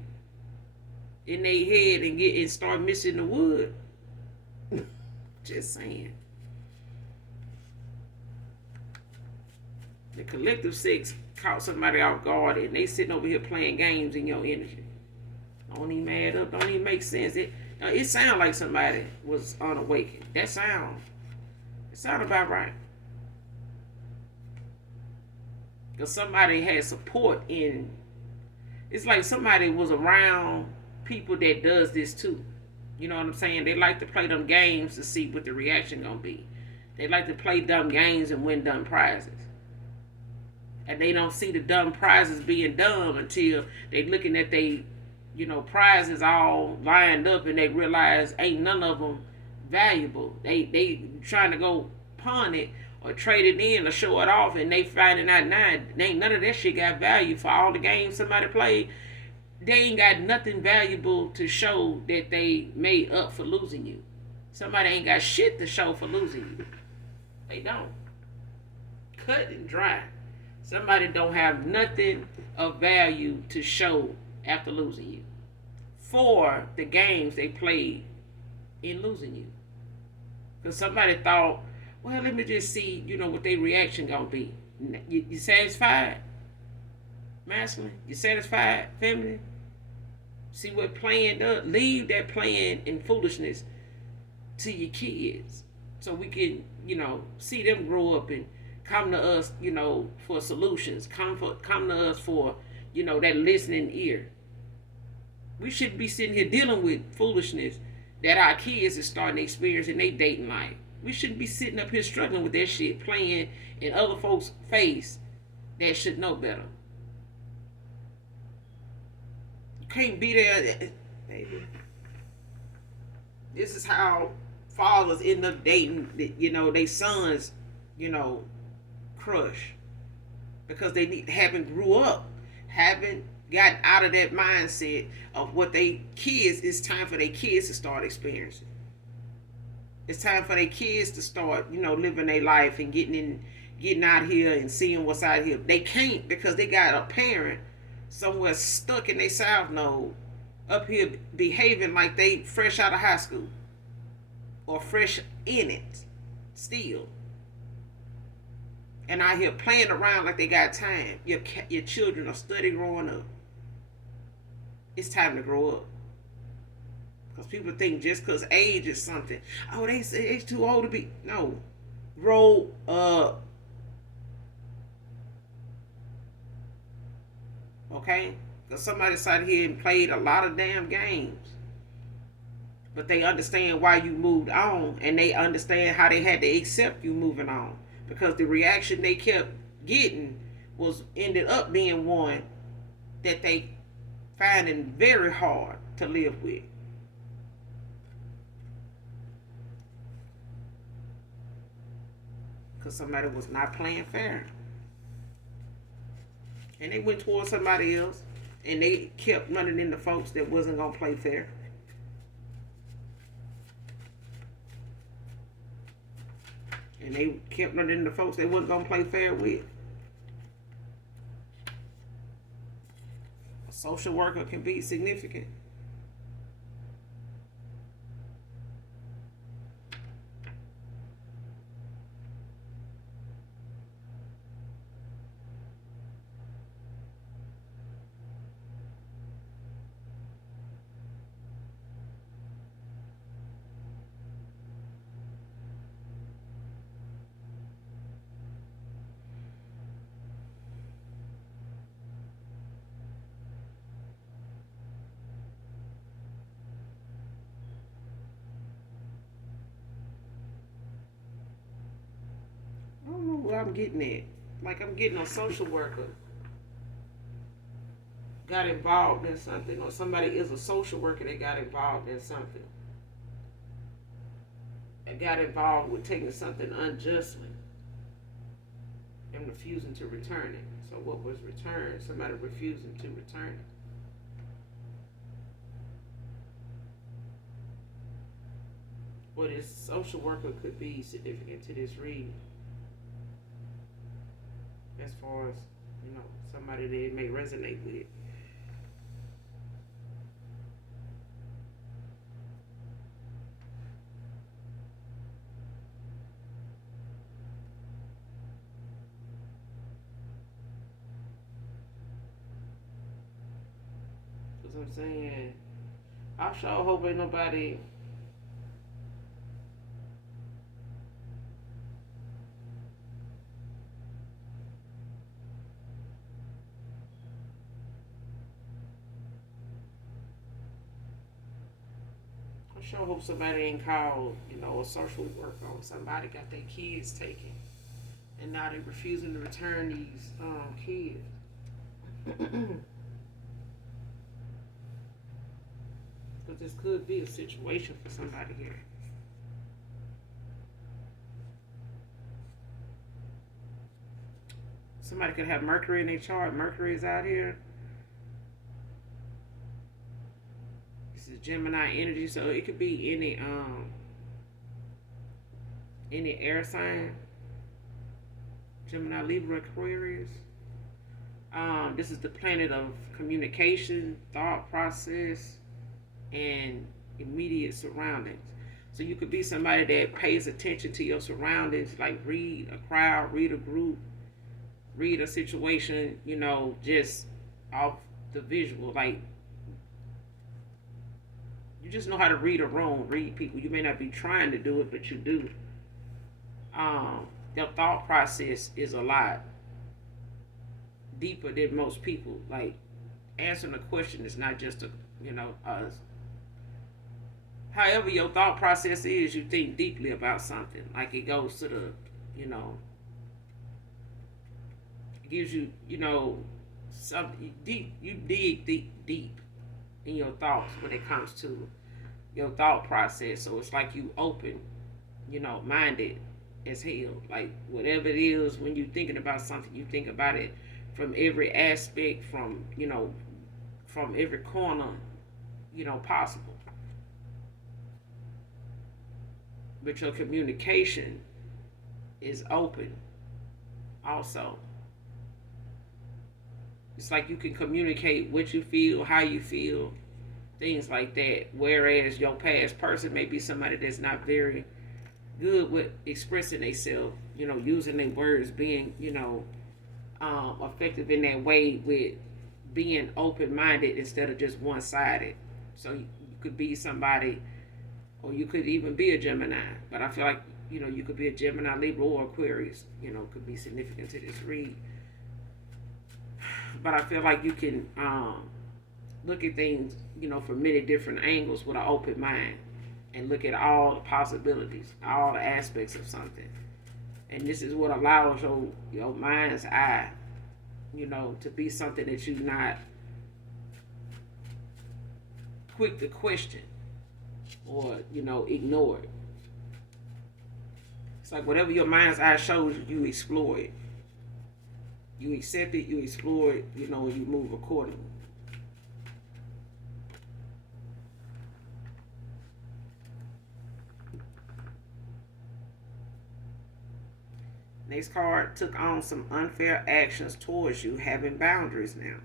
in their head and start missing the wood. Just saying. The collective sex caught somebody off guard and they sitting over here playing games in your energy. Don't even add up. Don't even make sense. It sounds like somebody was unawakened. It sound about right. Because somebody had support in. It's like somebody was around people that does this too. You know what I'm saying? They like to play them games to see what the reaction gonna be. They like to play dumb games and win dumb prizes. And they don't see the dumb prizes being dumb until they looking at they, prizes all lined up and they realize ain't none of them valuable. They trying to go pawn it or trade it in or show it off, and they finding out now ain't none of that shit got value for all the games somebody played. They ain't got nothing valuable to show that they made up for losing you. Somebody ain't got shit to show for losing you. They don't. Cut and dry. Somebody don't have nothing of value to show after losing you for the games they played in losing you. Because somebody thought, well, let me just see, what their reaction gonna be. You satisfied? Masculine? You satisfied? Feminine? See what playing does? Leave that playing and foolishness to your kids. so we can, see them grow up and come to us, for solutions. Come to us for, that listening ear. We shouldn't be sitting here dealing with foolishness that our kids are starting to experience in their dating life. We shouldn't be sitting up here struggling with that shit, playing in other folks' face that should know better. You can't be there, baby. This is how fathers end up dating, they sons, you know, crush because they haven't grew up, haven't gotten out of that mindset of what they kids. It's time for their kids to start experiencing. It's time for their kids to start, living their life and getting out here and seeing what's out here. They can't because they got a parent somewhere stuck in their south node up here behaving like they fresh out of high school or fresh in it still, and out here playing around like they got time. Your children are study growing up. It's time to grow up. Because people think just because age is something, oh, they say it's too old to be. No. Grow up. Okay? Because somebody sat here and played a lot of damn games. But they understand why you moved on, and they understand how they had to accept you moving on. Because the reaction they kept getting was ended up being one that they finding very hard to live with. Because somebody was not playing fair. And they went towards somebody else, and they kept running into folks that wasn't going to play fair. And they kept running into folks they wasn't going to play fair with. A social worker can be significant. I don't know where I'm getting at. Like I'm getting a social worker got involved in something, or somebody is a social worker that got involved in something. That got involved with taking something unjustly and refusing to return it. So what was returned? Somebody refusing to return it. Well, this social worker could be significant to this read, as far as somebody that it may resonate with. Cause I'm saying, I sure hope ain't nobody. I sure hope somebody ain't called, a social worker on somebody got their kids taken, and now they refusing to return these kids. Because this could be a situation for somebody here. Somebody could have Mercury in their chart. Mercury is out here. This is Gemini energy, so it could be any air sign. Gemini, Libra, Aquarius. This is the planet of communication, thought process, and immediate surroundings. So you could be somebody that pays attention to your surroundings, like read a crowd, read a group, read a situation, just off the visual. Like you just know how to read a room, read people. You may not be trying to do it, but you do. your thought process is a lot deeper than most people. Like answering a question is not just a however your thought process is, you think deeply about something. Like it goes to the you know it gives you something deep. You dig deep in your thoughts when it comes to your thought process. So it's like you open, minded as hell. Like whatever it is, when you're thinking about something, you think about it from every aspect, from every corner, possible. But your communication is open also. It's like you can communicate what you feel, how you feel, things like that. Whereas your past person may be somebody that's not very good with expressing themselves, using their words, being, effective in that way with being open minded instead of just one sided. So you could be somebody, or you could even be a Gemini. But I feel like, you could be a Gemini, Libra, or Aquarius, could be significant to this read. But I feel like you can look at things, from many different angles with an open mind and look at all the possibilities, all the aspects of something. And this is what allows your mind's eye, to be something that you're not quick to question or, ignore it. It's like whatever your mind's eye shows you, you explore it. You accept it, you explore it, and you move accordingly. Next card, took on some unfair actions towards you, having boundaries now.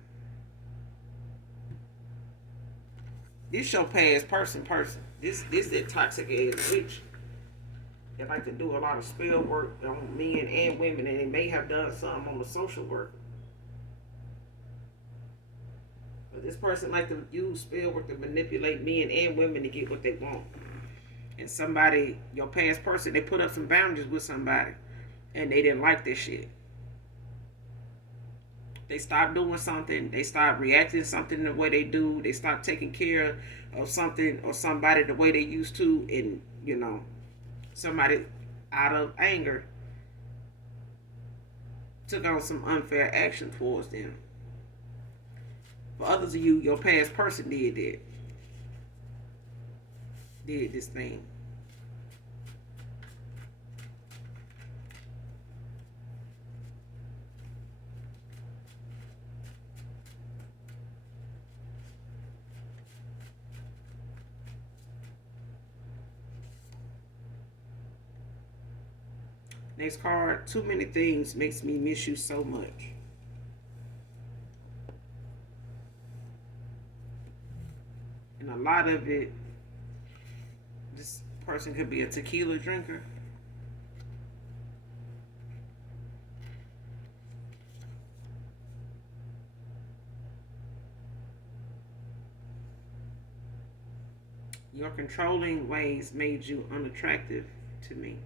This your past person. This that toxic ass witch. They like to do a lot of spell work on men and women, and they may have done something on the social work. But this person like to use spell work to manipulate men and women to get what they want. And somebody, your past person, they put up some boundaries with somebody, and they didn't like this shit. They stopped doing something. They stopped reacting to something the way they do. They stopped taking care of something or somebody the way they used to, and somebody out of anger took on some unfair action towards them. For others of you, your past person did that. Did this thing. Next card, too many things makes me miss you so much. And a lot of it, this person could be a tequila drinker. Your controlling ways made you unattractive to me.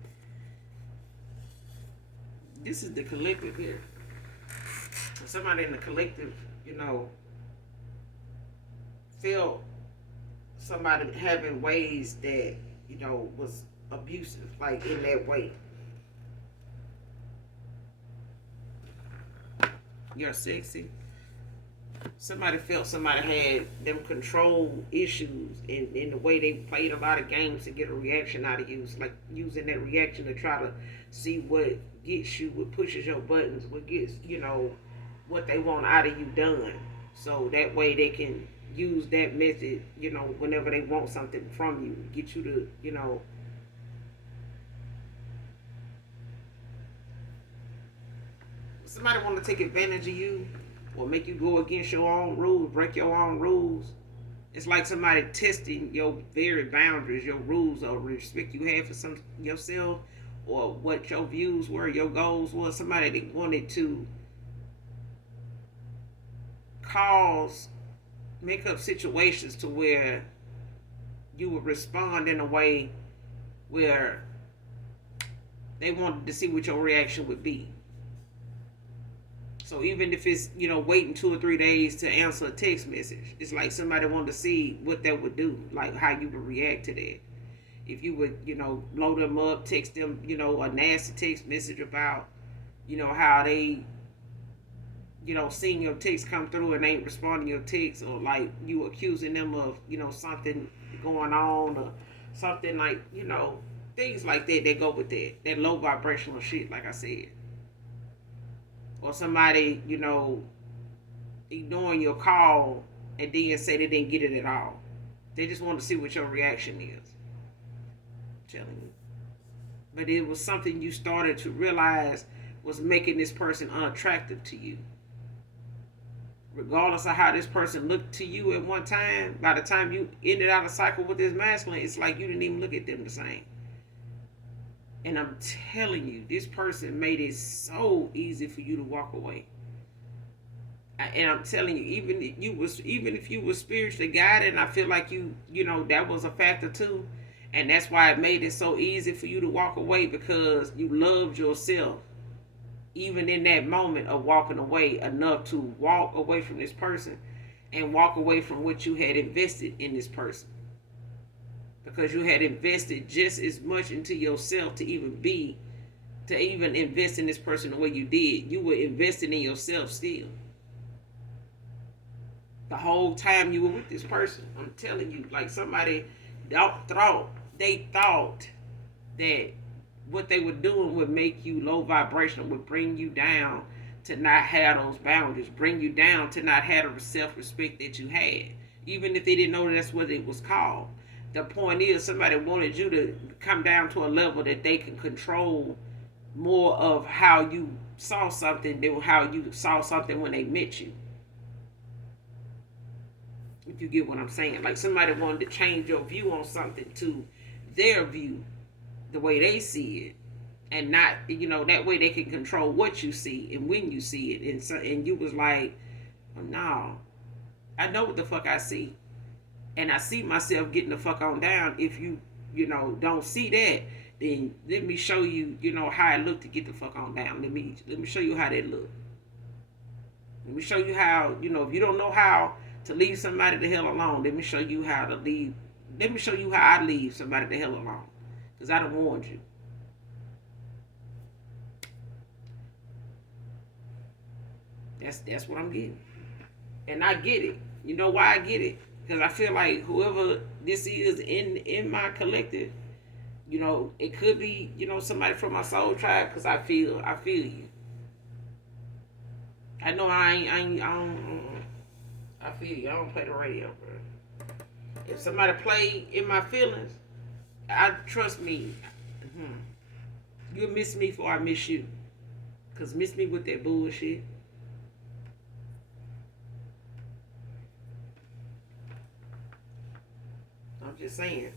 This is the collective here. Somebody in the collective, felt somebody having ways that, was abusive, like in that way. You're sexy. Somebody felt somebody had them control issues in the way they played a lot of games to get a reaction out of you. It's like using that reaction to try to see what gets you, what pushes your buttons, what gets, what they want out of you done. So that way they can use that method, whenever they want something from you, get you to, somebody want to take advantage of you or make you go against your own rules, break your own rules. It's like somebody testing your very boundaries, your rules, or respect you have for yourself, or what your views were, your goals were. Somebody that wanted to make up situations to where you would respond in a way where They wanted to see what your reaction would be. So even if it's, waiting 2 or 3 days to answer a text message, it's like somebody wanted to see what that would do, like how you would react to that. If you would, blow them up, text them, a nasty text message about, how they, seeing your text come through and ain't responding your text, or like you accusing them of, something going on, or something like, things like that go with that low vibrational shit, like I said. Or somebody, ignoring your call and then say they didn't get it at all. They just want to see what your reaction is. I'm telling you. But it was something you started to realize was making this person unattractive to you. Regardless of how this person looked to you at one time, by the time you ended out a cycle with this masculine, it's like you didn't even look at them the same. And I'm telling you, this person made it so easy for you to walk away. And I'm telling you, even if you were spiritually guided, and I feel like that was a factor too, and that's why it made it so easy for you to walk away, because you loved yourself, even in that moment of walking away, enough to walk away from this person and walk away from what you had invested in this person. Because you had invested just as much into yourself to even invest in this person the way you did. You were investing in yourself still. The whole time you were with this person. I'm telling you, like somebody thought that what they were doing would make you low vibrational, would bring you down to not have those boundaries, bring you down to not have the self-respect that you had, even if they didn't know that's what it was called. The point is, somebody wanted you to come down to a level that they can control more of how you saw something than how you saw something when they met you. If you get what I'm saying. Like somebody wanted to change your view on something to their view, the way they see it. And not, that way they can control what you see and when you see it. And you was like, oh, no, I know what the fuck I see. And I see myself getting the fuck on down. If you, don't see that, then let me show you, how it looked to get the fuck on down. Let me show you how that looked. Let me show you how, if you don't know how to leave somebody the hell alone, let me show you how to leave. Let me show you how I leave somebody the hell alone. Because I done warned you. That's what I'm getting. And I get it. You know why I get it? Because I feel like whoever this is in my collective, it could be, somebody from my soul tribe, because I feel you. I know I feel you. I don't play the radio, bro. If somebody play in my feelings, trust me, you'll miss me before I miss you. Because miss me with that bullshit. I'm just saying.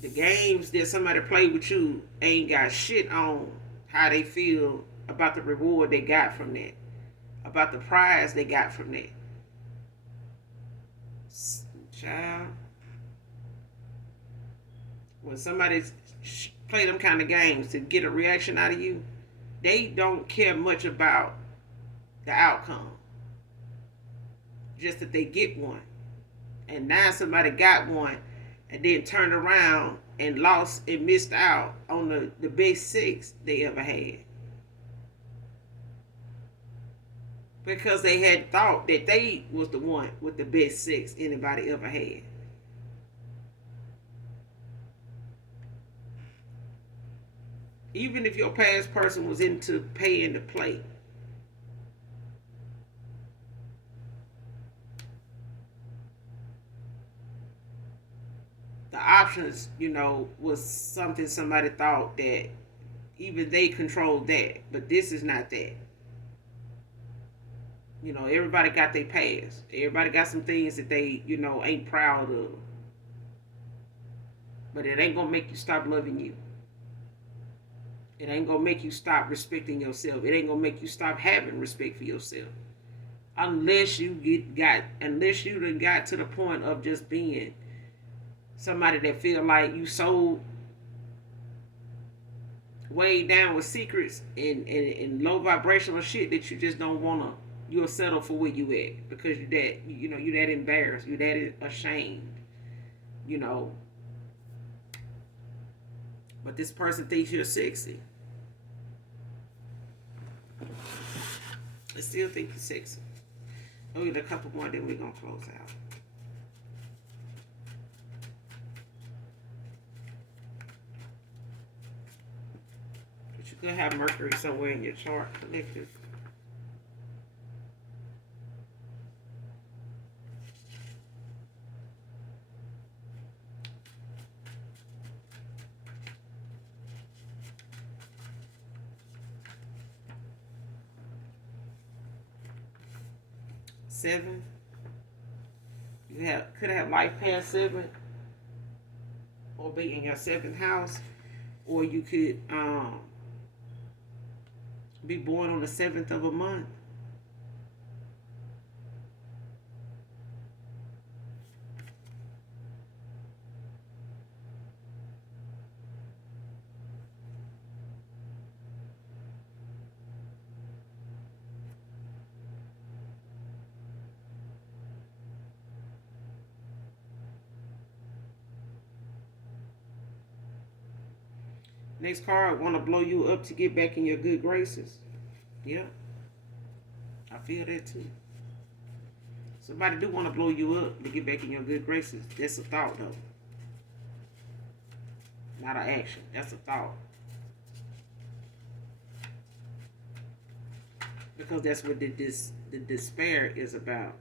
The games that somebody play with you ain't got shit on how they feel about the reward they got from that. About the prize they got from that. Child. When somebody play them kind of games to get a reaction out of you, they don't care much about the outcome. Just that they get one. And now somebody got one and then turned around and lost and missed out on the best sex they ever had. Because they had thought that they was the one with the best sex anybody ever had. Even if your past person was into paying to play, the options, was something somebody thought that even they controlled that, but this is not that. Everybody got their past. Everybody got some things that they, ain't proud of. But it ain't gonna make you stop loving you. It ain't gonna make you stop respecting yourself. It ain't gonna make you stop having respect for yourself. Unless you done got to the point of just being somebody that feel like you so weighed down with secrets and low vibrational shit that you just don't wanna. You'll settle for where you at because you that embarrassed, you that ashamed, you know. But this person thinks you're sexy. They still think you're sexy. I'll get a couple more, then we're gonna close out. But you could have Mercury somewhere in your chart, collective. Seven. You could have life past seven, or be in your seventh house, or you could be born on the seventh of a month. Next card, want to blow you up to get back in your good graces. Yeah, I feel that too. Somebody do want to blow you up to get back in your good graces. That's a thought though, not an action. That's a thought. Because that's what the despair is about.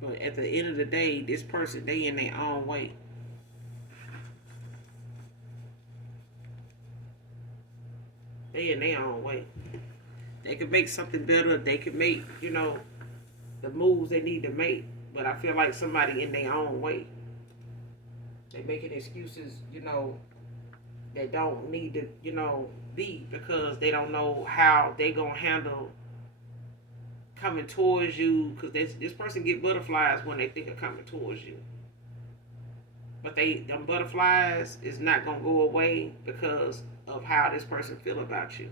But at the end of the day, this person, they in their own way. They in their own way. They can make something better. They can make, the moves they need to make. But I feel like somebody in their own way. They making excuses, they don't need to, be, because they don't know how they gonna handle coming towards you, because this person get butterflies when they think of coming towards you. But them butterflies is not gonna go away because of how this person feel about you.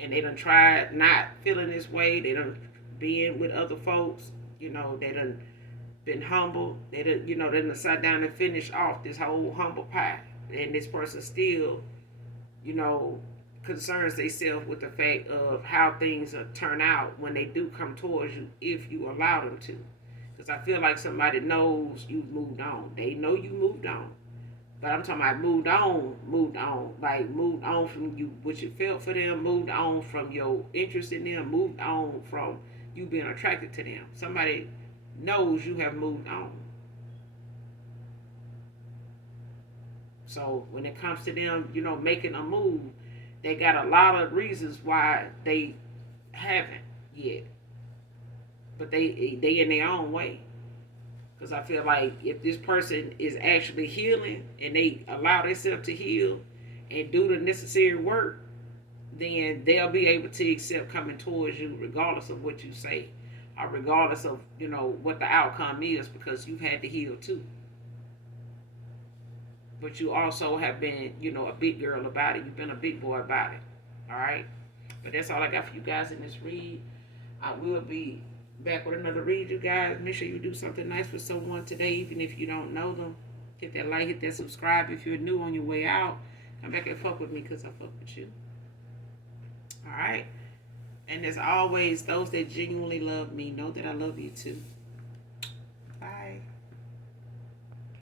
And they done tried not feeling this way. They done being with other folks. They done been humble. They done, they done sat down and finished off this whole humble pie. And this person still, you know, concerns themselves with the fact of how things turn out when they do come towards you, if you allow them to. Because I feel like somebody knows you moved on. They know you moved on. But I'm talking about moved on. Like moved on from you, what you felt for them, moved on from your interest in them, moved on from you being attracted to them. Somebody knows you have moved on. So when it comes to them, making a move, they got a lot of reasons why they haven't yet. But they in their own way. Because I feel like if this person is actually healing and they allow themselves to heal and do the necessary work, then they'll be able to accept coming towards you regardless of what you say, or regardless of, what the outcome is, because you've had to heal too. But you also have been, a big girl about it. You've been a big boy about it. All right? But that's all I got for you guys in this read. I will be back with another read, you guys. Make sure you do something nice for someone today, even if you don't know them. Hit that like, hit that subscribe if you're new on your way out. Come back and fuck with me, because I fuck with you. All right? And as always, those that genuinely love me, know that I love you too.